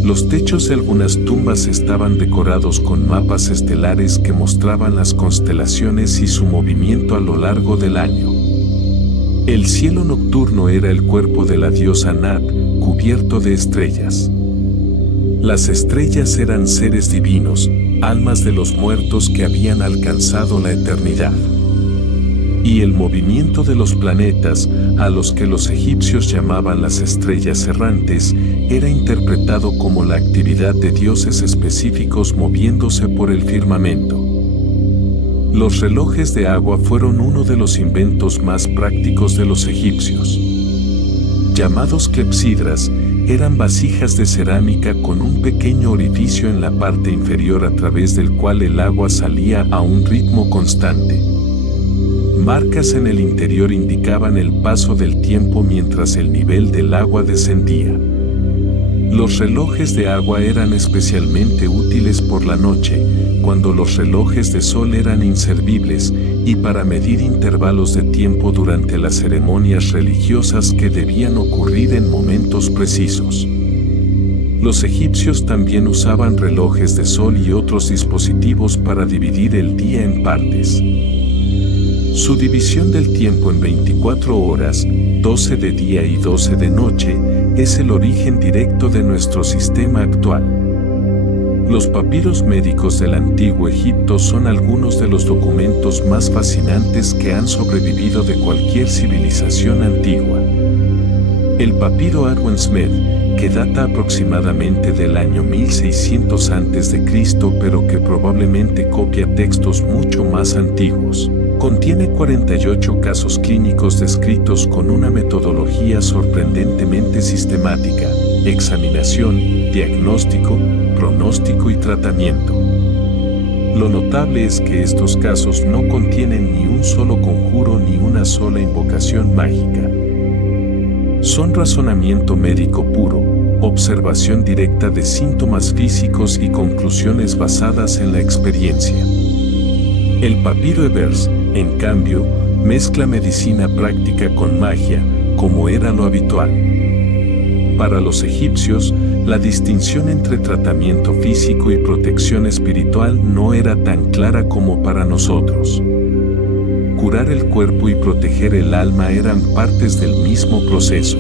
Los techos de algunas tumbas estaban decorados con mapas estelares que mostraban las constelaciones y su movimiento a lo largo del año. El cielo nocturno era el cuerpo de la diosa Nat, cubierto de estrellas. Las estrellas eran seres divinos, almas de los muertos que habían alcanzado la eternidad. Y el movimiento de los planetas, a los que los egipcios llamaban las estrellas errantes, era interpretado como la actividad de dioses específicos moviéndose por el firmamento. Los relojes de agua fueron uno de los inventos más prácticos de los egipcios. Llamados clepsidras, eran vasijas de cerámica con un pequeño orificio en la parte inferior a través del cual el agua salía a un ritmo constante. Marcas en el interior indicaban el paso del tiempo mientras el nivel del agua descendía. Los relojes de agua eran especialmente útiles por la noche, cuando los relojes de sol eran inservibles, y para medir intervalos de tiempo durante las ceremonias religiosas que debían ocurrir en momentos precisos. Los egipcios también usaban relojes de sol y otros dispositivos para dividir el día en partes. Su división del tiempo en 24 horas, 12 de día y 12 de noche, es el origen directo de nuestro sistema actual. Los papiros médicos del antiguo Egipto son algunos de los documentos más fascinantes que han sobrevivido de cualquier civilización antigua. El papiro Arwen Smith, que data aproximadamente del año 1600 a.C., pero que probablemente copia textos mucho más antiguos, contiene 48 casos clínicos descritos con una metodología sorprendentemente sistemática: examinación, diagnóstico, pronóstico y tratamiento. Lo notable es que estos casos no contienen ni un solo conjuro ni una sola invocación mágica. Son razonamiento médico puro, observación directa de síntomas físicos y conclusiones basadas en la experiencia. El papiro Ebers, en cambio, mezcla medicina práctica con magia, como era lo habitual. Para los egipcios, la distinción entre tratamiento físico y protección espiritual no era tan clara como para nosotros. Curar el cuerpo y proteger el alma eran partes del mismo proceso.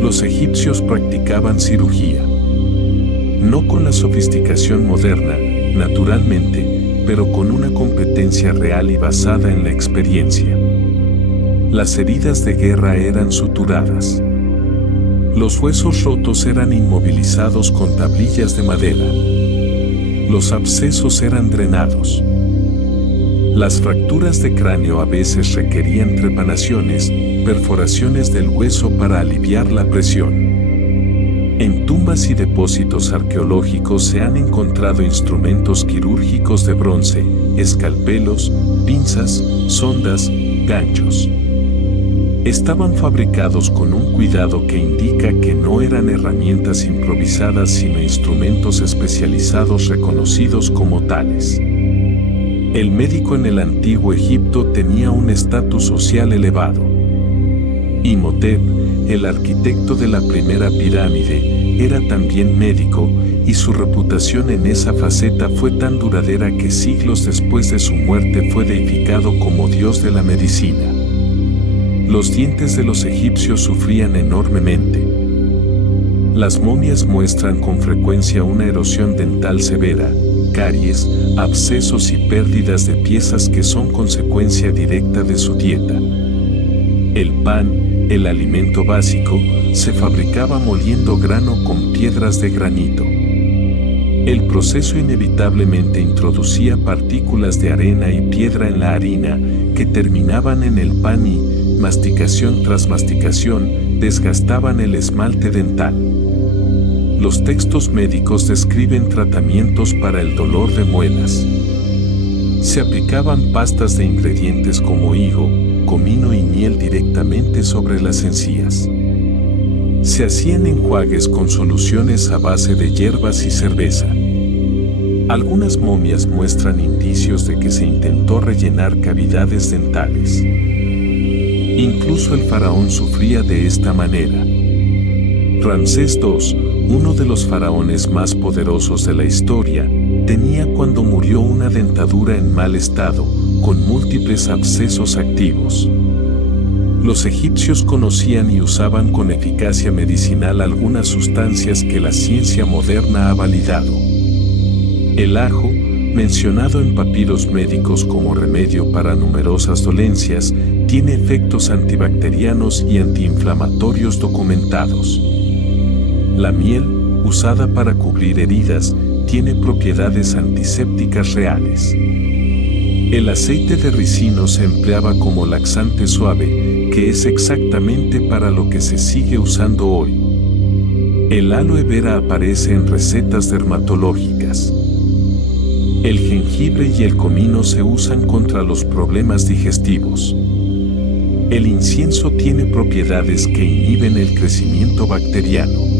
Los egipcios practicaban cirugía. No con la sofisticación moderna, naturalmente, pero con una competencia real y basada en la experiencia. Las heridas de guerra eran suturadas. Los huesos rotos eran inmovilizados con tablillas de madera. Los abscesos eran drenados. Las fracturas de cráneo a veces requerían trepanaciones, perforaciones del hueso para aliviar la presión. En tumbas y depósitos arqueológicos se han encontrado instrumentos quirúrgicos de bronce, escalpelos, pinzas, sondas, ganchos. Estaban fabricados con un cuidado que indica que no eran herramientas improvisadas sino instrumentos especializados reconocidos como tales. El médico en el antiguo Egipto tenía un estatus social elevado. Imhotep, el arquitecto de la primera pirámide, era también médico, y su reputación en esa faceta fue tan duradera que siglos después de su muerte fue deificado como dios de la medicina. Los dientes de los egipcios sufrían enormemente. Las momias muestran con frecuencia una erosión dental severa, caries, abscesos y pérdidas de piezas que son consecuencia directa de su dieta. El pan, el alimento básico, se fabricaba moliendo grano con piedras de granito. El proceso inevitablemente introducía partículas de arena y piedra en la harina, que terminaban en el pan y, masticación tras masticación, desgastaban el esmalte dental. Los textos médicos describen tratamientos para el dolor de muelas. Se aplicaban pastas de ingredientes como higo, comino y miel directamente sobre las encías. Se hacían enjuagues con soluciones a base de hierbas y cerveza. Algunas momias muestran indicios de que se intentó rellenar cavidades dentales. Incluso el faraón sufría de esta manera. Ramsés II, uno de los faraones más poderosos de la historia, tenía cuando murió una dentadura en mal estado, con múltiples abscesos activos. Los egipcios conocían y usaban con eficacia medicinal algunas sustancias que la ciencia moderna ha validado. El ajo, mencionado en papiros médicos como remedio para numerosas dolencias, tiene efectos antibacterianos y antiinflamatorios documentados. La miel, usada para cubrir heridas, tiene propiedades antisépticas reales. El aceite de ricino se empleaba como laxante suave, que es exactamente para lo que se sigue usando hoy. El aloe vera aparece en recetas dermatológicas. El jengibre y el comino se usan contra los problemas digestivos. El incienso tiene propiedades que inhiben el crecimiento bacteriano.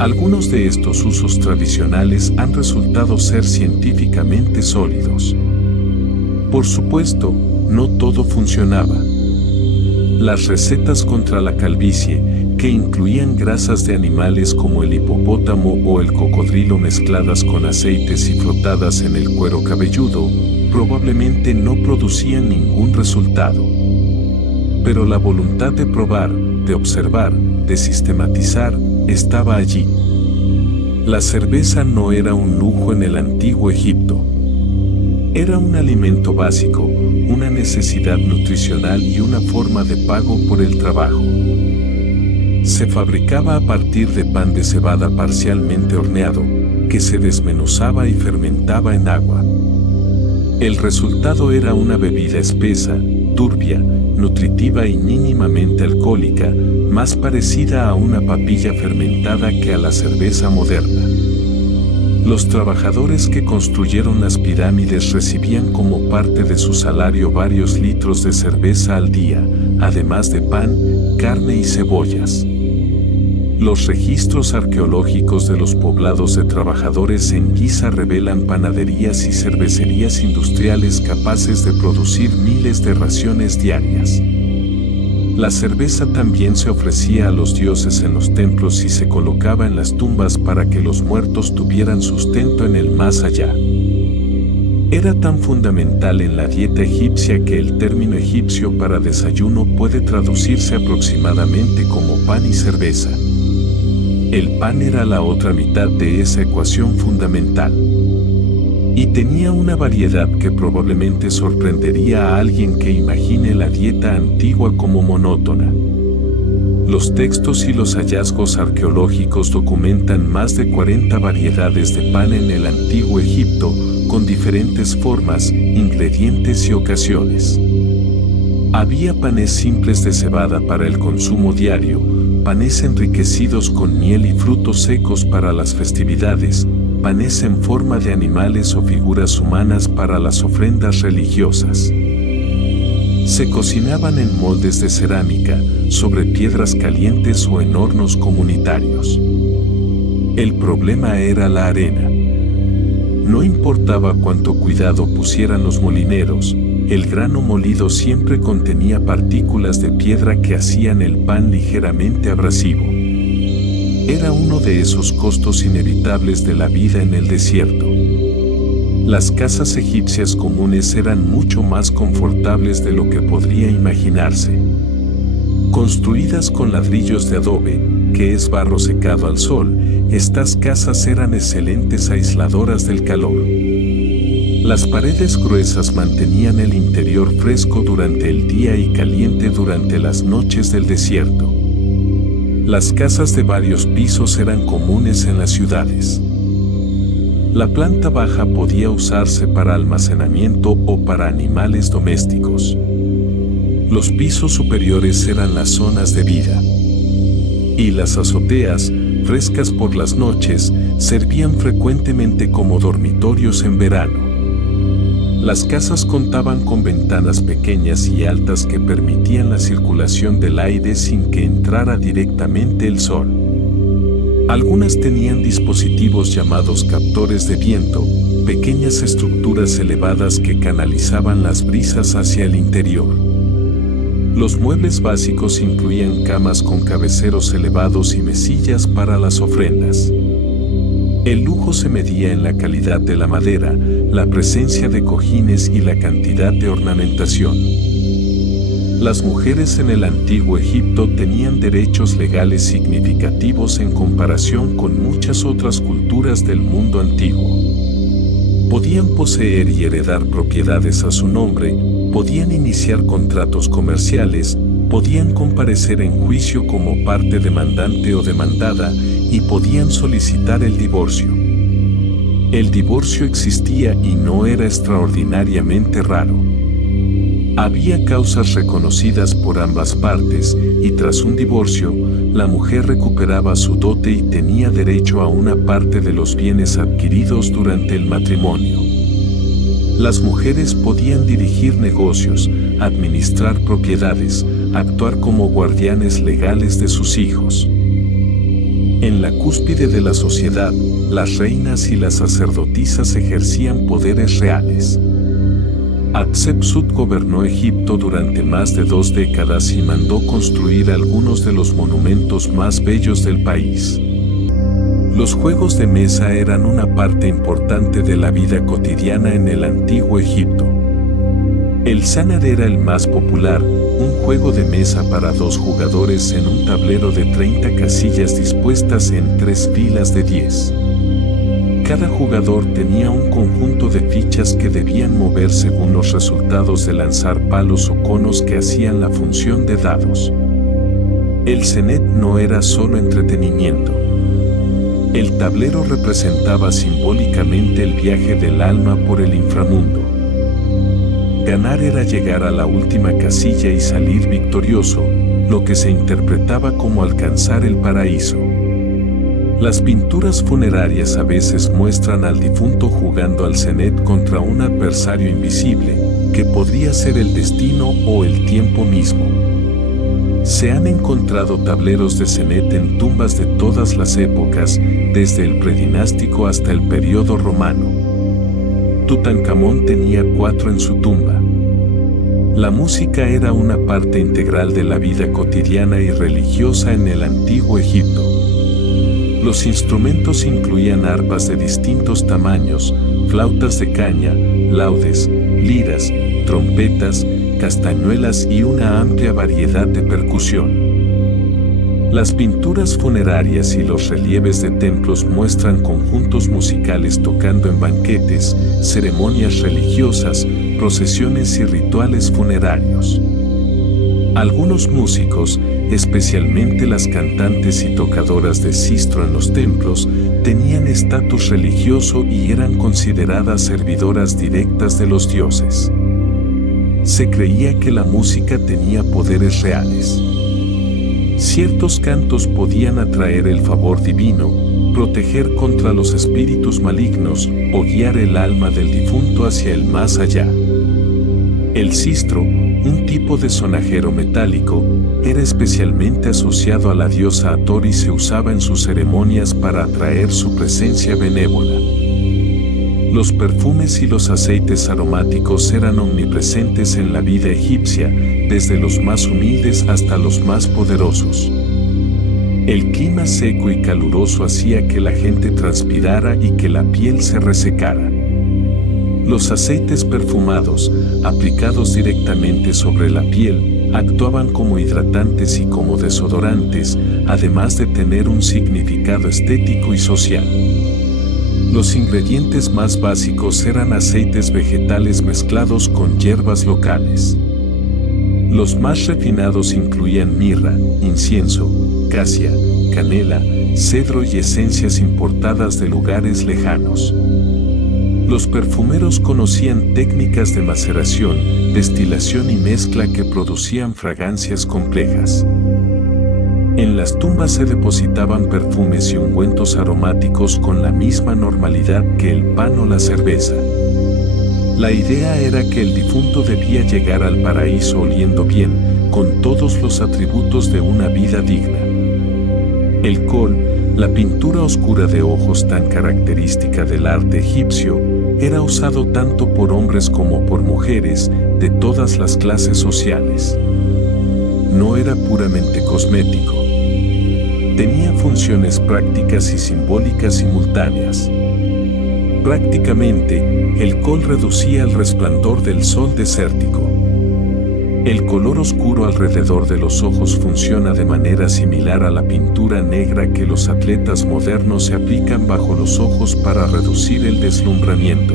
Algunos de estos usos tradicionales han resultado ser científicamente sólidos. Por supuesto, no todo funcionaba. Las recetas contra la calvicie, que incluían grasas de animales como el hipopótamo o el cocodrilo mezcladas con aceites y frotadas en el cuero cabelludo, probablemente no producían ningún resultado. Pero la voluntad de probar, de observar, de sistematizar, estaba allí. La cerveza no era un lujo en el antiguo Egipto. Era un alimento básico, una necesidad nutricional y una forma de pago por el trabajo. Se fabricaba a partir de pan de cebada parcialmente horneado, que se desmenuzaba y fermentaba en agua. El resultado era una bebida espesa, turbia, nutritiva y mínimamente alcohólica, más parecida a una papilla fermentada que a la cerveza moderna. Los trabajadores que construyeron las pirámides recibían como parte de su salario varios litros de cerveza al día, además de pan, carne y cebollas. Los registros arqueológicos de los poblados de trabajadores en Giza revelan panaderías y cervecerías industriales capaces de producir miles de raciones diarias. La cerveza también se ofrecía a los dioses en los templos y se colocaba en las tumbas para que los muertos tuvieran sustento en el más allá. Era tan fundamental en la dieta egipcia que el término egipcio para desayuno puede traducirse aproximadamente como pan y cerveza. El pan era la otra mitad de esa ecuación fundamental. Y tenía una variedad que probablemente sorprendería a alguien que imagine la dieta antigua como monótona. Los textos y los hallazgos arqueológicos documentan más de 40 variedades de pan en el antiguo Egipto, con diferentes formas, ingredientes y ocasiones. Había panes simples de cebada para el consumo diario, panes enriquecidos con miel y frutos secos para las festividades, panes en forma de animales o figuras humanas para las ofrendas religiosas. Se cocinaban en moldes de cerámica, sobre piedras calientes o en hornos comunitarios. El problema era la arena. No importaba cuánto cuidado pusieran los molineros, el grano molido siempre contenía partículas de piedra que hacían el pan ligeramente abrasivo. Era uno de esos costos inevitables de la vida en el desierto. Las casas egipcias comunes eran mucho más confortables de lo que podría imaginarse. Construidas con ladrillos de adobe, que es barro secado al sol, estas casas eran excelentes aisladoras del calor. Las paredes gruesas mantenían el interior fresco durante el día y caliente durante las noches del desierto. Las casas de varios pisos eran comunes en las ciudades. La planta baja podía usarse para almacenamiento o para animales domésticos. Los pisos superiores eran las zonas de vida. Y las azoteas, frescas por las noches, servían frecuentemente como dormitorios en verano. Las casas contaban con ventanas pequeñas y altas que permitían la circulación del aire sin que entrara directamente el sol. Algunas tenían dispositivos llamados captores de viento, pequeñas estructuras elevadas que canalizaban las brisas hacia el interior. Los muebles básicos incluían camas con cabeceros elevados y mesillas para las ofrendas. El lujo se medía en la calidad de la madera, la presencia de cojines y la cantidad de ornamentación. Las mujeres en el antiguo Egipto tenían derechos legales significativos en comparación con muchas otras culturas del mundo antiguo. Podían poseer y heredar propiedades a su nombre, podían iniciar contratos comerciales, podían comparecer en juicio como parte demandante o demandada, y podían solicitar el divorcio. El divorcio existía y no era extraordinariamente raro. Había causas reconocidas por ambas partes, y tras un divorcio, la mujer recuperaba su dote y tenía derecho a una parte de los bienes adquiridos durante el matrimonio. Las mujeres podían dirigir negocios, administrar propiedades, actuar como guardianes legales de sus hijos. En la cúspide de la sociedad, las reinas y las sacerdotisas ejercían poderes reales. Hatshepsut gobernó Egipto durante más de 2 décadas y mandó construir algunos de los monumentos más bellos del país. Los juegos de mesa eran una parte importante de la vida cotidiana en el antiguo Egipto. El Sanar era el más popular, un juego de mesa para 2 jugadores en un tablero de 30 casillas dispuestas en 3 filas de 10. Cada jugador tenía un conjunto de fichas que debían mover según los resultados de lanzar palos o conos que hacían la función de dados. El Senet no era solo entretenimiento. El tablero representaba simbólicamente el viaje del alma por el inframundo. Ganar era llegar a la última casilla y salir victorioso, lo que se interpretaba como alcanzar el paraíso. Las pinturas funerarias a veces muestran al difunto jugando al Senet contra un adversario invisible, que podría ser el destino o el tiempo mismo. Se han encontrado tableros de Senet en tumbas de todas las épocas, desde el predinástico hasta el periodo romano. Tutankamón tenía 4 en su tumba. La música era una parte integral de la vida cotidiana y religiosa en el antiguo Egipto. Los instrumentos incluían arpas de distintos tamaños, flautas de caña, laudes, liras, trompetas, castañuelas y una amplia variedad de percusión. Las pinturas funerarias y los relieves de templos muestran conjuntos musicales tocando en banquetes, ceremonias religiosas, procesiones y rituales funerarios. Algunos músicos, especialmente las cantantes y tocadoras de sistro en los templos, tenían estatus religioso y eran consideradas servidoras directas de los dioses. Se creía que la música tenía poderes reales. Ciertos cantos podían atraer el favor divino, proteger contra los espíritus malignos o guiar el alma del difunto hacia el más allá. El sistro, un tipo de sonajero metálico, era especialmente asociado a la diosa Hathor y se usaba en sus ceremonias para atraer su presencia benévola. Los perfumes y los aceites aromáticos eran omnipresentes en la vida egipcia, desde los más humildes hasta los más poderosos. El clima seco y caluroso hacía que la gente transpirara y que la piel se resecara. Los aceites perfumados, aplicados directamente sobre la piel, actuaban como hidratantes y como desodorantes, además de tener un significado estético y social. Los ingredientes más básicos eran aceites vegetales mezclados con hierbas locales. Los más refinados incluían mirra, incienso, casia, canela, cedro y esencias importadas de lugares lejanos. Los perfumeros conocían técnicas de maceración, destilación y mezcla que producían fragancias complejas. En las tumbas se depositaban perfumes y ungüentos aromáticos con la misma normalidad que el pan o la cerveza. La idea era que el difunto debía llegar al paraíso oliendo bien, con todos los atributos de una vida digna. El col, la pintura oscura de ojos tan característica del arte egipcio, era usado tanto por hombres como por mujeres de todas las clases sociales. No era puramente cosmético. Tenía funciones prácticas y simbólicas simultáneas. Prácticamente, el col reducía el resplandor del sol desértico. El color oscuro alrededor de los ojos funciona de manera similar a la pintura negra que los atletas modernos se aplican bajo los ojos para reducir el deslumbramiento.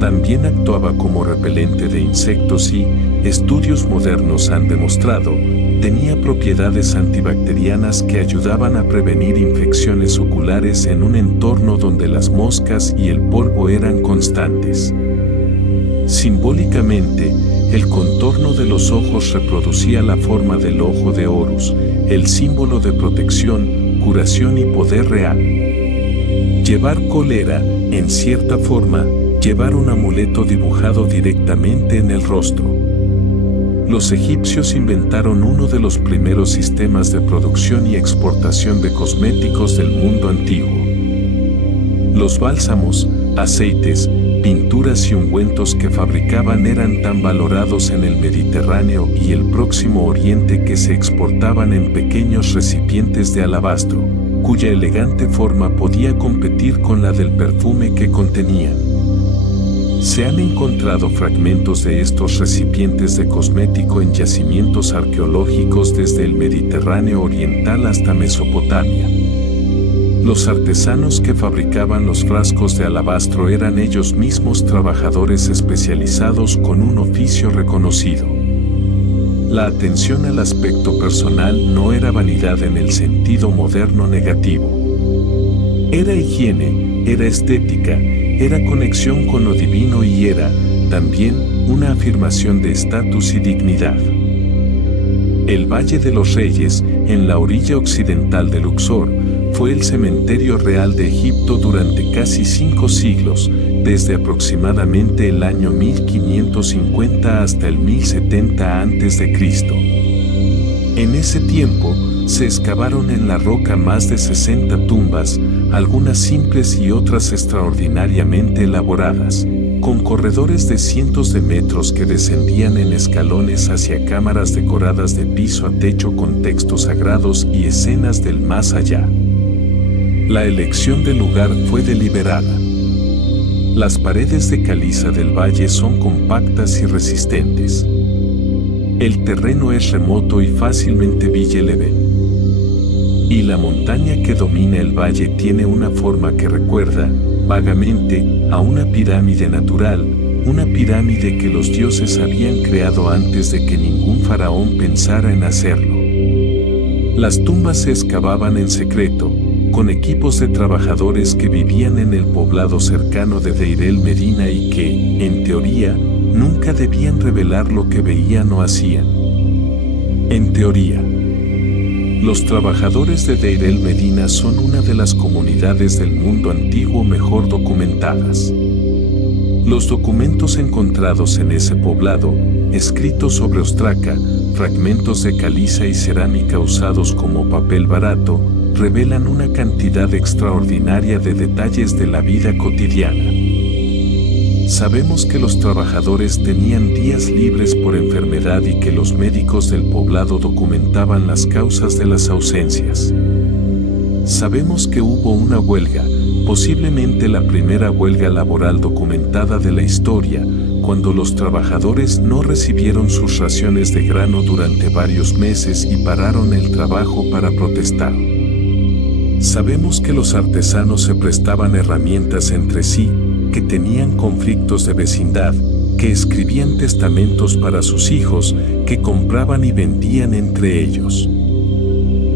También actuaba como repelente de insectos y, estudios modernos han demostrado, tenía propiedades antibacterianas que ayudaban a prevenir infecciones oculares en un entorno donde las moscas y el polvo eran constantes. Simbólicamente, el contorno de los ojos reproducía la forma del ojo de Horus, el símbolo de protección, curación y poder real. Llevar col era, en cierta forma, llevar un amuleto dibujado directamente en el rostro. Los egipcios inventaron uno de los primeros sistemas de producción y exportación de cosméticos del mundo antiguo. Los bálsamos, aceites, pinturas y ungüentos que fabricaban eran tan valorados en el Mediterráneo y el Próximo Oriente que se exportaban en pequeños recipientes de alabastro, cuya elegante forma podía competir con la del perfume que contenían. Se han encontrado fragmentos de estos recipientes de cosmético en yacimientos arqueológicos desde el Mediterráneo oriental hasta Mesopotamia. Los artesanos que fabricaban los frascos de alabastro eran ellos mismos trabajadores especializados con un oficio reconocido. La atención al aspecto personal no era vanidad en el sentido moderno negativo. Era higiene, era estética, era conexión con lo divino y era, también, una afirmación de estatus y dignidad. El Valle de los Reyes, en la orilla occidental de Luxor, fue el cementerio real de Egipto durante casi 5 siglos, desde aproximadamente el año 1550 hasta el 1070 a.C. En ese tiempo, se excavaron en la roca más de 60 tumbas, algunas simples y otras extraordinariamente elaboradas, con corredores de cientos de metros que descendían en escalones hacia cámaras decoradas de piso a techo con textos sagrados y escenas del más allá. La elección del lugar fue deliberada. Las paredes de caliza del valle son compactas y resistentes. El terreno es remoto y fácilmente visible. Y la montaña que domina el valle tiene una forma que recuerda, vagamente, a una pirámide natural, una pirámide que los dioses habían creado antes de que ningún faraón pensara en hacerlo. Las tumbas se excavaban en secreto, con equipos de trabajadores que vivían en el poblado cercano de Deir el-Medina y que, en teoría, nunca debían revelar lo que veían o hacían. En teoría. Los trabajadores de Deir el-Medina son una de las comunidades del mundo antiguo mejor documentadas. Los documentos encontrados en ese poblado, escritos sobre ostraca, fragmentos de caliza y cerámica usados como papel barato, revelan una cantidad extraordinaria de detalles de la vida cotidiana. Sabemos que los trabajadores tenían días libres por enfermedad y que los médicos del poblado documentaban las causas de las ausencias. Sabemos que hubo una huelga, posiblemente la primera huelga laboral documentada de la historia, cuando los trabajadores no recibieron sus raciones de grano durante varios meses y pararon el trabajo para protestar. Sabemos que los artesanos se prestaban herramientas entre sí, que tenían conflictos de vecindad, que escribían testamentos para sus hijos, que compraban y vendían entre ellos.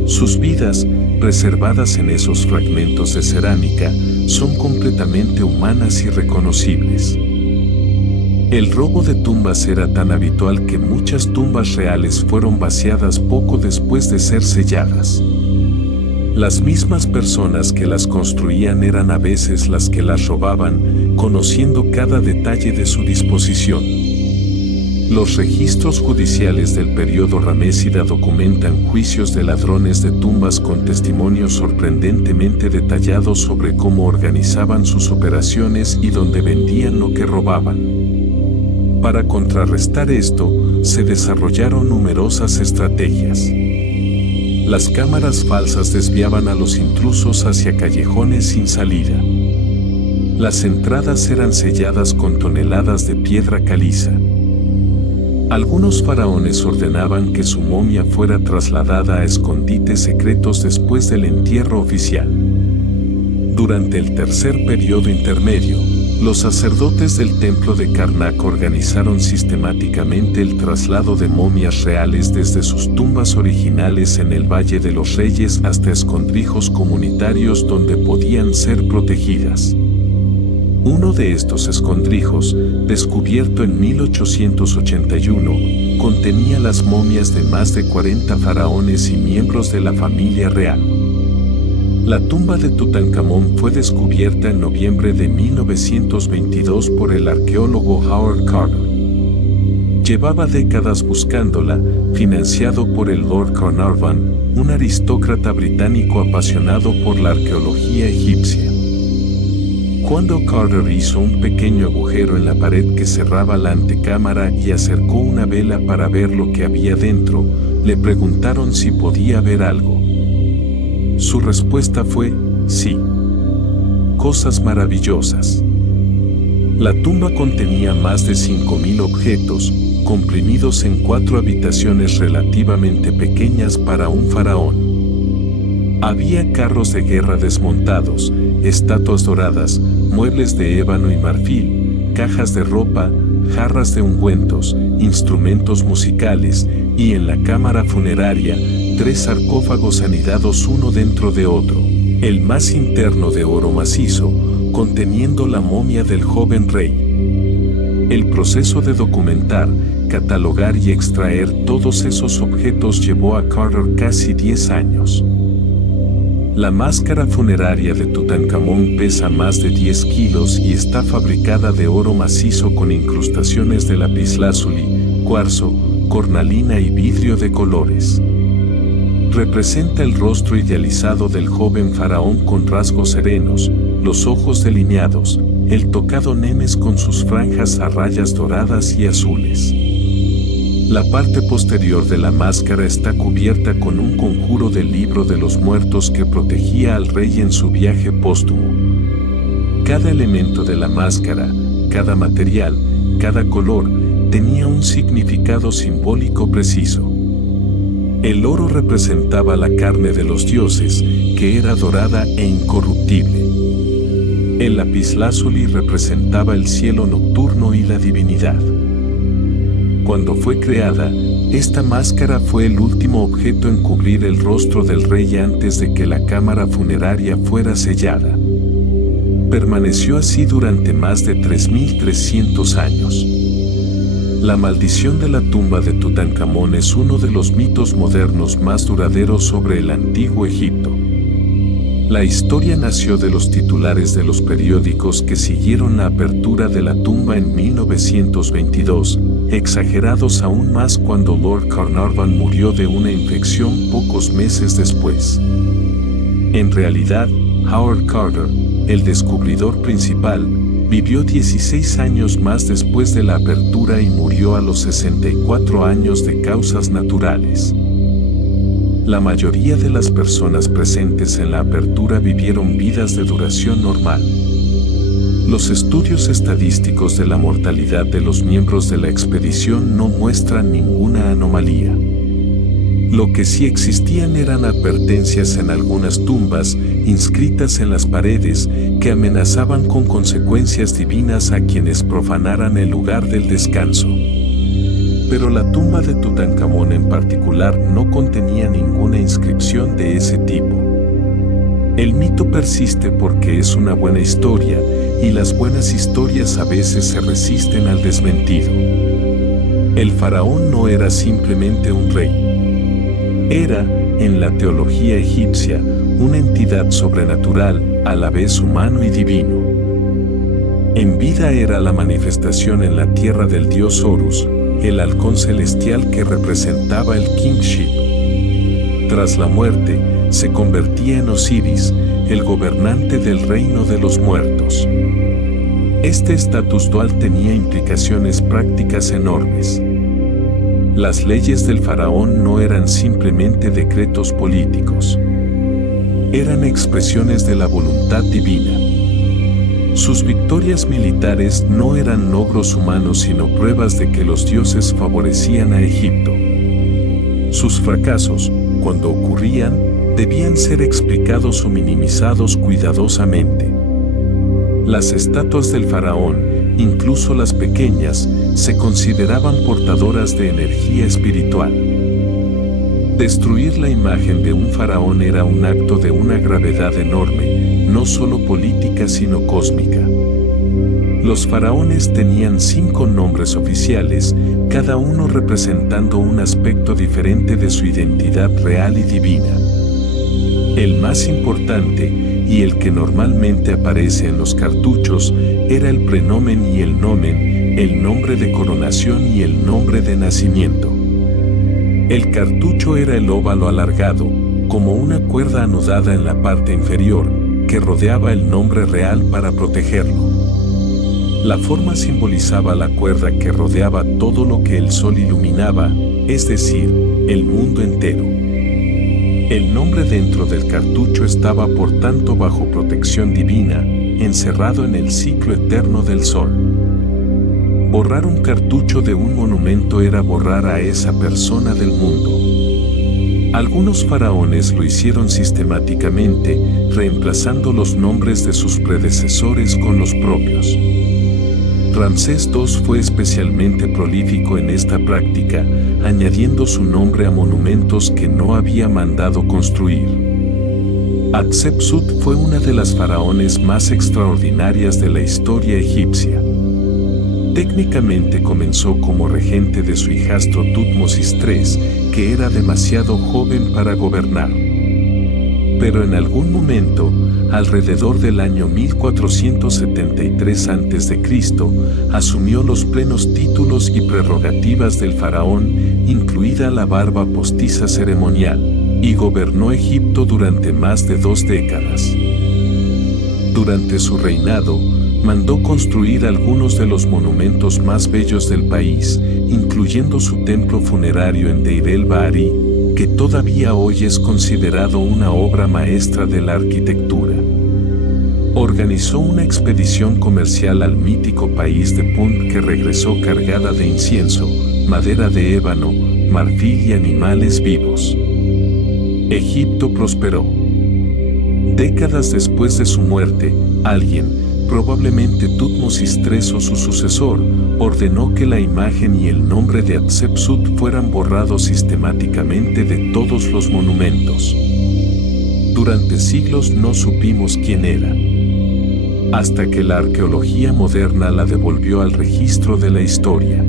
Sus vidas, preservadas en esos fragmentos de cerámica, son completamente humanas y reconocibles. El robo de tumbas era tan habitual que muchas tumbas reales fueron vaciadas poco después de ser selladas. Las mismas personas que las construían eran a veces las que las robaban, conociendo cada detalle de su disposición. Los registros judiciales del periodo ramésida documentan juicios de ladrones de tumbas con testimonios sorprendentemente detallados sobre cómo organizaban sus operaciones y dónde vendían lo que robaban. Para contrarrestar esto, se desarrollaron numerosas estrategias. Las cámaras falsas desviaban a los intrusos hacia callejones sin salida. Las entradas eran selladas con toneladas de piedra caliza. Algunos faraones ordenaban que su momia fuera trasladada a escondites secretos después del entierro oficial. Durante el tercer periodo intermedio, los sacerdotes del templo de Karnak organizaron sistemáticamente el traslado de momias reales desde sus tumbas originales en el Valle de los Reyes hasta escondrijos comunitarios donde podían ser protegidas. Uno de estos escondrijos, descubierto en 1881, contenía las momias de más de 40 faraones y miembros de la familia real. La tumba de Tutankamón fue descubierta en noviembre de 1922 por el arqueólogo Howard Carter. Llevaba décadas buscándola, financiado por el Lord Carnarvon, un aristócrata británico apasionado por la arqueología egipcia. Cuando Carter hizo un pequeño agujero en la pared que cerraba la antecámara y acercó una vela para ver lo que había dentro, le preguntaron si podía ver algo. Su respuesta fue, sí. Cosas maravillosas. La tumba contenía más de 5.000 objetos, comprimidos en 4 habitaciones relativamente pequeñas para un faraón. Había carros de guerra desmontados, estatuas doradas, muebles de ébano y marfil, cajas de ropa, jarras de ungüentos, instrumentos musicales, y en la cámara funeraria, 3 sarcófagos anidados uno dentro de otro, el más interno de oro macizo, conteniendo la momia del joven rey. El proceso de documentar, catalogar y extraer todos esos objetos llevó a Carter casi 10 años. La máscara funeraria de Tutankamón pesa más de 10 kilos y está fabricada de oro macizo con incrustaciones de lapislázuli, cuarzo, cornalina y vidrio de colores. Representa el rostro idealizado del joven faraón con rasgos serenos, los ojos delineados, el tocado nemes con sus franjas a rayas doradas y azules. La parte posterior de la máscara está cubierta con un conjuro del libro de los muertos que protegía al rey en su viaje póstumo. Cada elemento de la máscara, cada material, cada color, tenía un significado simbólico preciso. El oro representaba la carne de los dioses, que era dorada e incorruptible. El lapislázuli representaba el cielo nocturno y la divinidad. Cuando fue creada, esta máscara fue el último objeto en cubrir el rostro del rey antes de que la cámara funeraria fuera sellada. Permaneció así durante más de 3.300 años. La maldición de la tumba de Tutankamón es uno de los mitos modernos más duraderos sobre el antiguo Egipto. La historia nació de los titulares de los periódicos que siguieron la apertura de la tumba en 1922, exagerados aún más cuando Lord Carnarvon murió de una infección pocos meses después. En realidad, Howard Carter, el descubridor principal, vivió 16 años más después de la apertura y murió a los 64 años de causas naturales. La mayoría de las personas presentes en la apertura vivieron vidas de duración normal. Los estudios estadísticos de la mortalidad de los miembros de la expedición no muestran ninguna anomalía. Lo que sí existían eran advertencias en algunas tumbas, inscritas en las paredes, que amenazaban con consecuencias divinas a quienes profanaran el lugar del descanso. Pero la tumba de Tutankamón en particular no contenía ninguna inscripción de ese tipo. El mito persiste porque es una buena historia, y las buenas historias a veces se resisten al desmentido. El faraón no era simplemente un rey. Era, en la teología egipcia, una entidad sobrenatural, a la vez humano y divino. En vida era la manifestación en la tierra del dios Horus, el halcón celestial que representaba el kingship. Tras la muerte, se convertía en Osiris, el gobernante del reino de los muertos. Este estatus dual tenía implicaciones prácticas enormes. Las leyes del faraón no eran simplemente decretos políticos. Eran expresiones de la voluntad divina. Sus victorias militares no eran logros humanos sino pruebas de que los dioses favorecían a Egipto. Sus fracasos, cuando ocurrían, debían ser explicados o minimizados cuidadosamente. Las estatuas del faraón, incluso las pequeñas, se consideraban portadoras de energía espiritual. Destruir la imagen de un faraón era un acto de una gravedad enorme, no solo política sino cósmica. Los faraones tenían 5 nombres oficiales, cada uno representando un aspecto diferente de su identidad real y divina. El más importante, y el que normalmente aparece en los cartuchos, era el prenomen y el nomen, el nombre de coronación y el nombre de nacimiento. El cartucho era el óvalo alargado, como una cuerda anudada en la parte inferior, que rodeaba el nombre real para protegerlo. La forma simbolizaba la cuerda que rodeaba todo lo que el sol iluminaba, es decir, el mundo entero. El nombre dentro del cartucho estaba por tanto bajo protección divina, encerrado en el ciclo eterno del sol. Borrar un cartucho de un monumento era borrar a esa persona del mundo. Algunos faraones lo hicieron sistemáticamente, reemplazando los nombres de sus predecesores con los propios. Ramsés II fue especialmente prolífico en esta práctica, añadiendo su nombre a monumentos que no había mandado construir. Hatshepsut fue una de las faraones más extraordinarias de la historia egipcia. Técnicamente comenzó como regente de su hijastro Tutmosis III, que era demasiado joven para gobernar. Pero en algún momento, alrededor del año 1473 a.C., asumió los plenos títulos y prerrogativas del faraón, incluida la barba postiza ceremonial, y gobernó Egipto durante más de 2 décadas. Durante su reinado, mandó construir algunos de los monumentos más bellos del país, incluyendo su templo funerario en Deir el-Bahari, que todavía hoy es considerado una obra maestra de la arquitectura. Organizó una expedición comercial al mítico país de Punt que regresó cargada de incienso, madera de ébano, marfil y animales vivos. Egipto prosperó. Décadas después de su muerte, alguien, probablemente Tutmosis III o su sucesor, ordenó que la imagen y el nombre de Hatshepsut fueran borrados sistemáticamente de todos los monumentos. Durante siglos no supimos quién era, hasta que la arqueología moderna la devolvió al registro de la historia.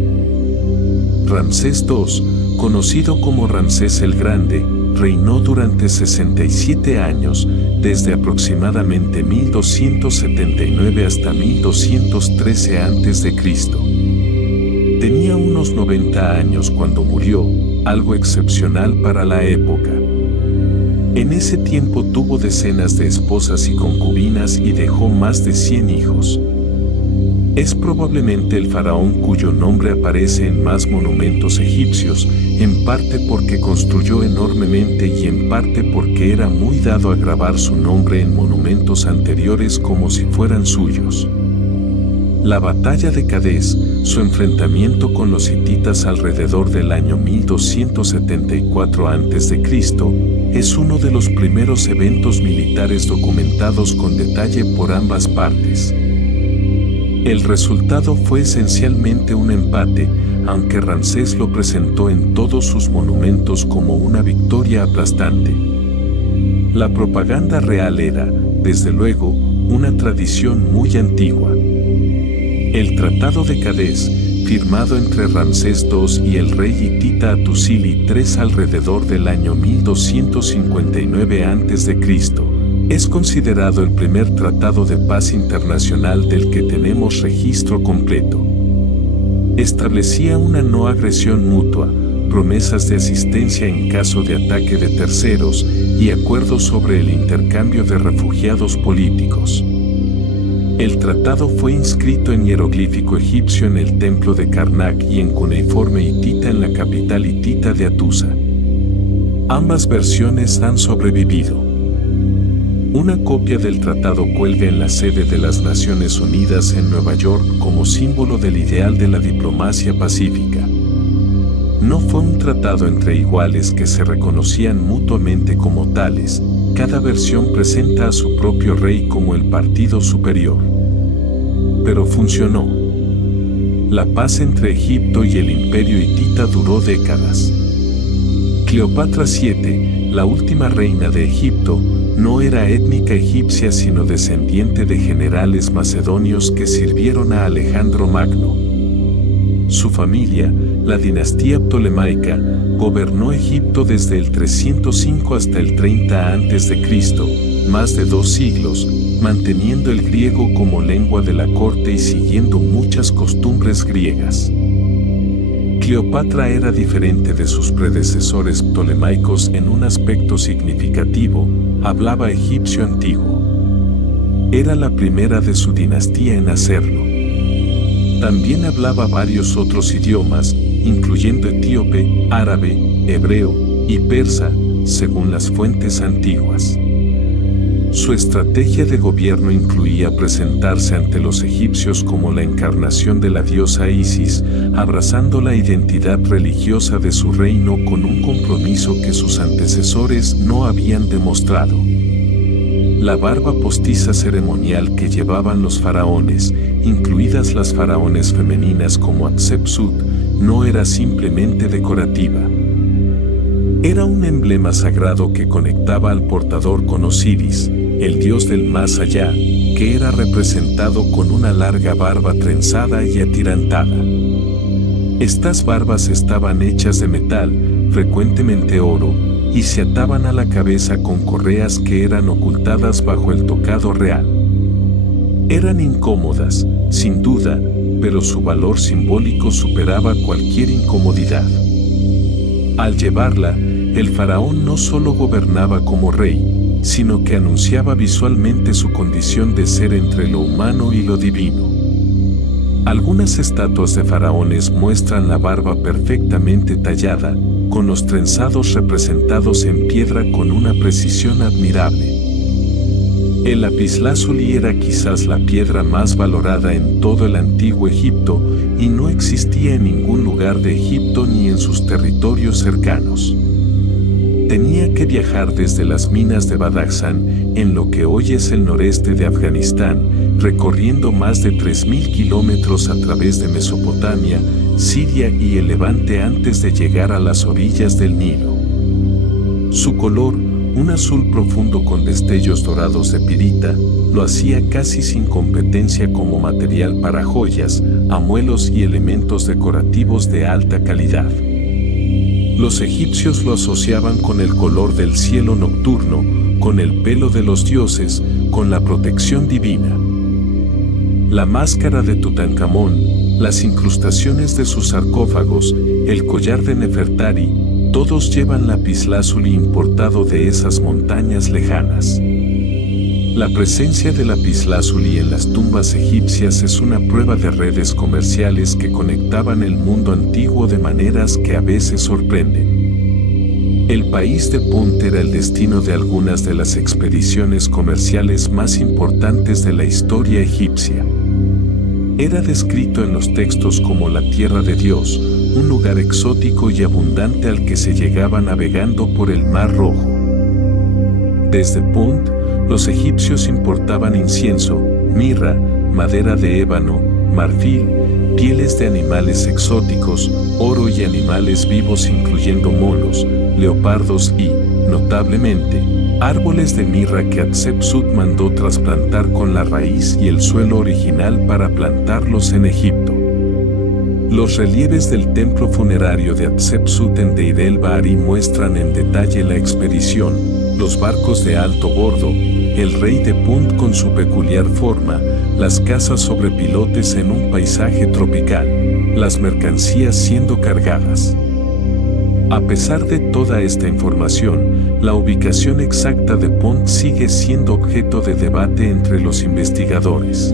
Ramsés II, conocido como Ramsés el Grande, reinó durante 67 años, desde aproximadamente 1279 hasta 1213 a.C. Tenía unos 90 años cuando murió, algo excepcional para la época. En ese tiempo tuvo decenas de esposas y concubinas y dejó más de 100 hijos. Es probablemente el faraón cuyo nombre aparece en más monumentos egipcios, en parte porque construyó enormemente y en parte porque era muy dado a grabar su nombre en monumentos anteriores como si fueran suyos. La batalla de Cadés, su enfrentamiento con los hititas alrededor del año 1274 a.C., es uno de los primeros eventos militares documentados con detalle por ambas partes. El resultado fue esencialmente un empate, aunque Ramsés lo presentó en todos sus monumentos como una victoria aplastante. La propaganda real era, desde luego, una tradición muy antigua. El Tratado de Cadés, firmado entre Ramsés II y el rey hitita Hattusili III alrededor del año 1259 a.C., es considerado el primer tratado de paz internacional del que tenemos registro completo. Establecía una no agresión mutua, promesas de asistencia en caso de ataque de terceros y acuerdos sobre el intercambio de refugiados políticos. El tratado fue inscrito en hieroglífico egipcio en el templo de Karnak y en cuneiforme hitita en la capital hitita de Hattusa. Ambas versiones han sobrevivido. Una copia del tratado cuelga en la sede de las Naciones Unidas en Nueva York como símbolo del ideal de la diplomacia pacífica. No fue un tratado entre iguales que se reconocían mutuamente como tales, cada versión presenta a su propio rey como el partido superior. Pero funcionó. La paz entre Egipto y el imperio hitita duró décadas. Cleopatra VII, la última reina de Egipto, no era étnica egipcia sino descendiente de generales macedonios que sirvieron a Alejandro Magno. Su familia, la dinastía ptolemaica, gobernó Egipto desde el 305 hasta el 30 a.C., más de 2 siglos, manteniendo el griego como lengua de la corte y siguiendo muchas costumbres griegas. Cleopatra era diferente de sus predecesores ptolemaicos en un aspecto significativo, hablaba egipcio antiguo. Era la primera de su dinastía en hacerlo. También hablaba varios otros idiomas, incluyendo etíope, árabe, hebreo y persa, según las fuentes antiguas. Su estrategia de gobierno incluía presentarse ante los egipcios como la encarnación de la diosa Isis, abrazando la identidad religiosa de su reino con un compromiso que sus antecesores no habían demostrado. La barba postiza ceremonial que llevaban los faraones, incluidas las faraones femeninas como Hatshepsut, no era simplemente decorativa. Era un emblema sagrado que conectaba al portador con Osiris, el dios del más allá, que era representado con una larga barba trenzada y atirantada. Estas barbas estaban hechas de metal, frecuentemente oro, y se ataban a la cabeza con correas que eran ocultadas bajo el tocado real. Eran incómodas, sin duda, pero su valor simbólico superaba cualquier incomodidad. Al llevarla, el faraón no solo gobernaba como rey, sino que anunciaba visualmente su condición de ser entre lo humano y lo divino. Algunas estatuas de faraones muestran la barba perfectamente tallada, con los trenzados representados en piedra con una precisión admirable. El lapislázuli era quizás la piedra más valorada en todo el antiguo Egipto y no existía en ningún lugar de Egipto ni en sus territorios cercanos. Tenía que viajar desde las minas de Badakhshan, en lo que hoy es el noreste de Afganistán, recorriendo más de 3.000 kilómetros a través de Mesopotamia, Siria y el Levante antes de llegar a las orillas del Nilo. Su color, un azul profundo con destellos dorados de pirita, lo hacía casi sin competencia como material para joyas, amuelos y elementos decorativos de alta calidad. Los egipcios lo asociaban con el color del cielo nocturno, con el pelo de los dioses, con la protección divina. La máscara de Tutankamón, las incrustaciones de sus sarcófagos, el collar de Nefertari, todos llevan lapislázuli importado de esas montañas lejanas. La presencia de lapislázuli en las tumbas egipcias es una prueba de redes comerciales que conectaban el mundo antiguo de maneras que a veces sorprenden. El país de Punt era el destino de algunas de las expediciones comerciales más importantes de la historia egipcia. Era descrito en los textos como la tierra de Dios, un lugar exótico y abundante al que se llegaba navegando por el Mar Rojo. Desde Punt, los egipcios importaban incienso, mirra, madera de ébano, marfil, pieles de animales exóticos, oro y animales vivos incluyendo monos, leopardos y, notablemente, árboles de mirra que Hatshepsut mandó trasplantar con la raíz y el suelo original para plantarlos en Egipto. Los relieves del templo funerario de Hatshepsut en Deir el-Bahari muestran en detalle la expedición, los barcos de alto bordo, el rey de Punt con su peculiar forma, las casas sobre pilotes en un paisaje tropical, las mercancías siendo cargadas. A pesar de toda esta información, la ubicación exacta de Punt sigue siendo objeto de debate entre los investigadores.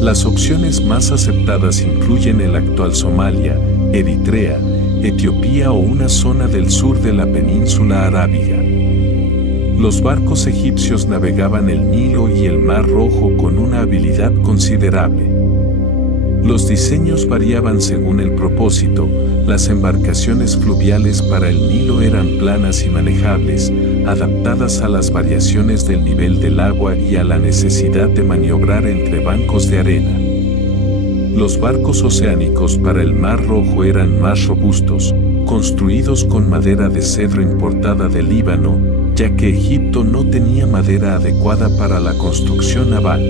Las opciones más aceptadas incluyen el actual Somalia, Eritrea, Etiopía o una zona del sur de la península arábiga. Los barcos egipcios navegaban el Nilo y el Mar Rojo con una habilidad considerable. Los diseños variaban según el propósito. Las embarcaciones fluviales para el Nilo eran planas y manejables, adaptadas a las variaciones del nivel del agua y a la necesidad de maniobrar entre bancos de arena. Los barcos oceánicos para el Mar Rojo eran más robustos, construidos con madera de cedro importada del Líbano, ya que Egipto no tenía madera adecuada para la construcción naval.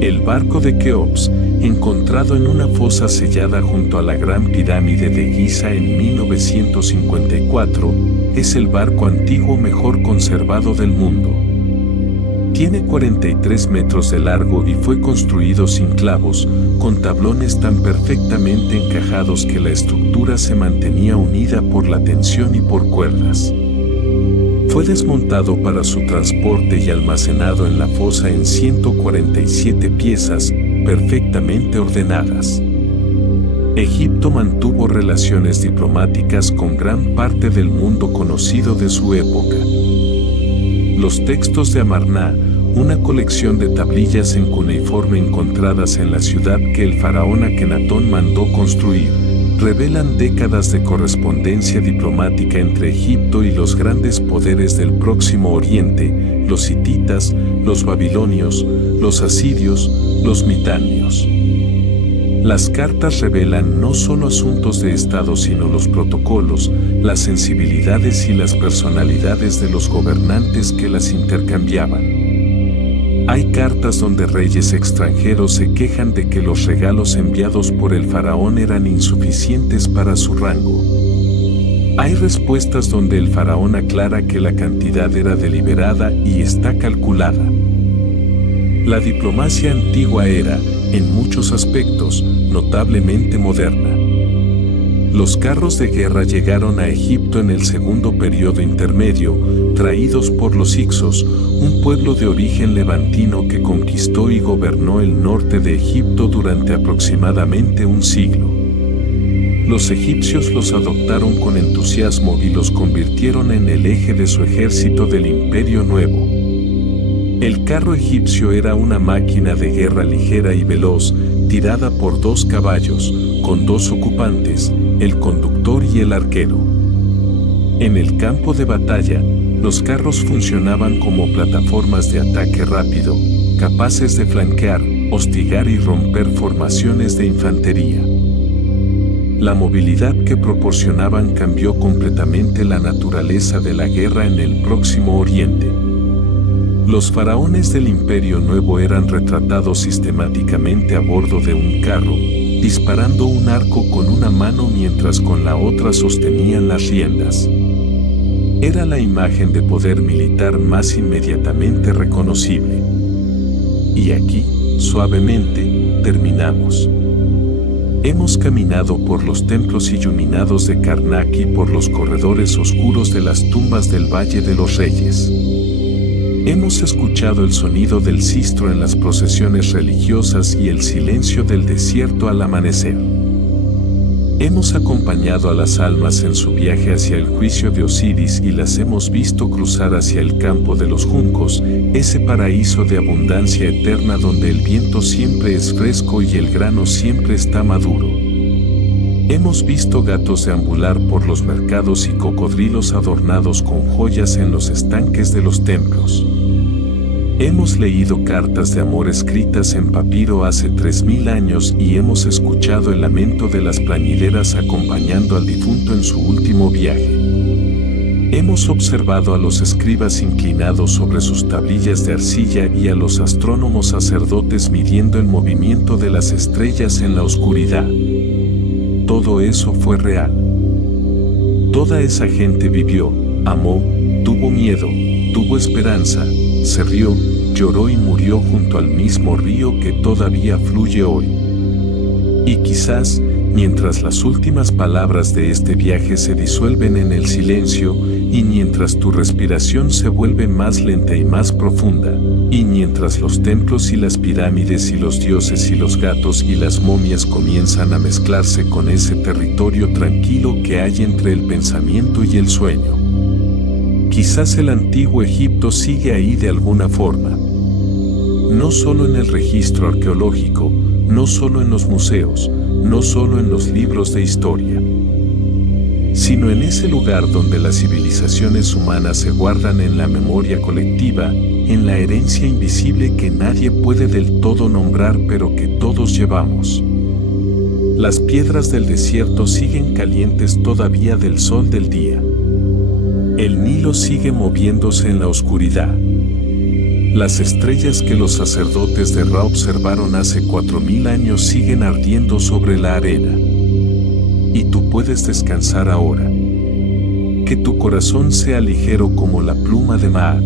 El barco de Keops, encontrado en una fosa sellada junto a la Gran Pirámide de Giza en 1954, es el barco antiguo mejor conservado del mundo. Tiene 43 metros de largo y fue construido sin clavos, con tablones tan perfectamente encajados que la estructura se mantenía unida por la tensión y por cuerdas. Fue desmontado para su transporte y almacenado en la fosa en 147 piezas, perfectamente ordenadas. Egipto mantuvo relaciones diplomáticas con gran parte del mundo conocido de su época. Los textos de Amarna, una colección de tablillas en cuneiforme encontradas en la ciudad que el faraón Akenatón mandó construir, revelan décadas de correspondencia diplomática entre Egipto y los grandes poderes del Próximo Oriente, los hititas, los babilonios, los asirios, los mitannios. Las cartas revelan no solo asuntos de Estado sino los protocolos, las sensibilidades y las personalidades de los gobernantes que las intercambiaban. Hay cartas donde reyes extranjeros se quejan de que los regalos enviados por el faraón eran insuficientes para su rango. Hay respuestas donde el faraón aclara que la cantidad era deliberada y está calculada. La diplomacia antigua era, en muchos aspectos, notablemente moderna. Los carros de guerra llegaron a Egipto en el segundo periodo intermedio, traídos por los hicsos, un pueblo de origen levantino que conquistó y gobernó el norte de Egipto durante aproximadamente un siglo. Los egipcios los adoptaron con entusiasmo y los convirtieron en el eje de su ejército del Imperio Nuevo. El carro egipcio era una máquina de guerra ligera y veloz, tirada por 2 caballos, con 2 ocupantes, el conductor y el arquero. En el campo de batalla, los carros funcionaban como plataformas de ataque rápido, capaces de flanquear, hostigar y romper formaciones de infantería. La movilidad que proporcionaban cambió completamente la naturaleza de la guerra en el Próximo Oriente. Los faraones del Imperio Nuevo eran retratados sistemáticamente a bordo de un carro, disparando un arco con una mano mientras con la otra sostenían las riendas. Era la imagen de poder militar más inmediatamente reconocible. Y aquí, suavemente, terminamos. Hemos caminado por los templos iluminados de Karnak y por los corredores oscuros de las tumbas del Valle de los Reyes. Hemos escuchado el sonido del sistro en las procesiones religiosas y el silencio del desierto al amanecer. Hemos acompañado a las almas en su viaje hacia el juicio de Osiris y las hemos visto cruzar hacia el campo de los juncos, ese paraíso de abundancia eterna donde el viento siempre es fresco y el grano siempre está maduro. Hemos visto gatos deambular por los mercados y cocodrilos adornados con joyas en los estanques de los templos. Hemos leído cartas de amor escritas en papiro hace 3000 años y hemos escuchado el lamento de las plañideras acompañando al difunto en su último viaje. Hemos observado a los escribas inclinados sobre sus tablillas de arcilla y a los astrónomos sacerdotes midiendo el movimiento de las estrellas en la oscuridad. Todo eso fue real. Toda esa gente vivió, amó, tuvo miedo, tuvo esperanza, se rió, lloró y murió junto al mismo río que todavía fluye hoy. Y quizás, mientras las últimas palabras de este viaje se disuelven en el silencio, y mientras tu respiración se vuelve más lenta y más profunda, y mientras los templos y las pirámides y los dioses y los gatos y las momias comienzan a mezclarse con ese territorio tranquilo que hay entre el pensamiento y el sueño. Quizás el antiguo Egipto sigue ahí de alguna forma. No solo en el registro arqueológico, no solo en los museos, no solo en los libros de historia, sino en ese lugar donde las civilizaciones humanas se guardan en la memoria colectiva, en la herencia invisible que nadie puede del todo nombrar pero que todos llevamos. Las piedras del desierto siguen calientes todavía del sol del día. El Nilo sigue moviéndose en la oscuridad. Las estrellas que los sacerdotes de Ra observaron hace 4000 años siguen ardiendo sobre la arena. Y tú puedes descansar ahora. Que tu corazón sea ligero como la pluma de Maat.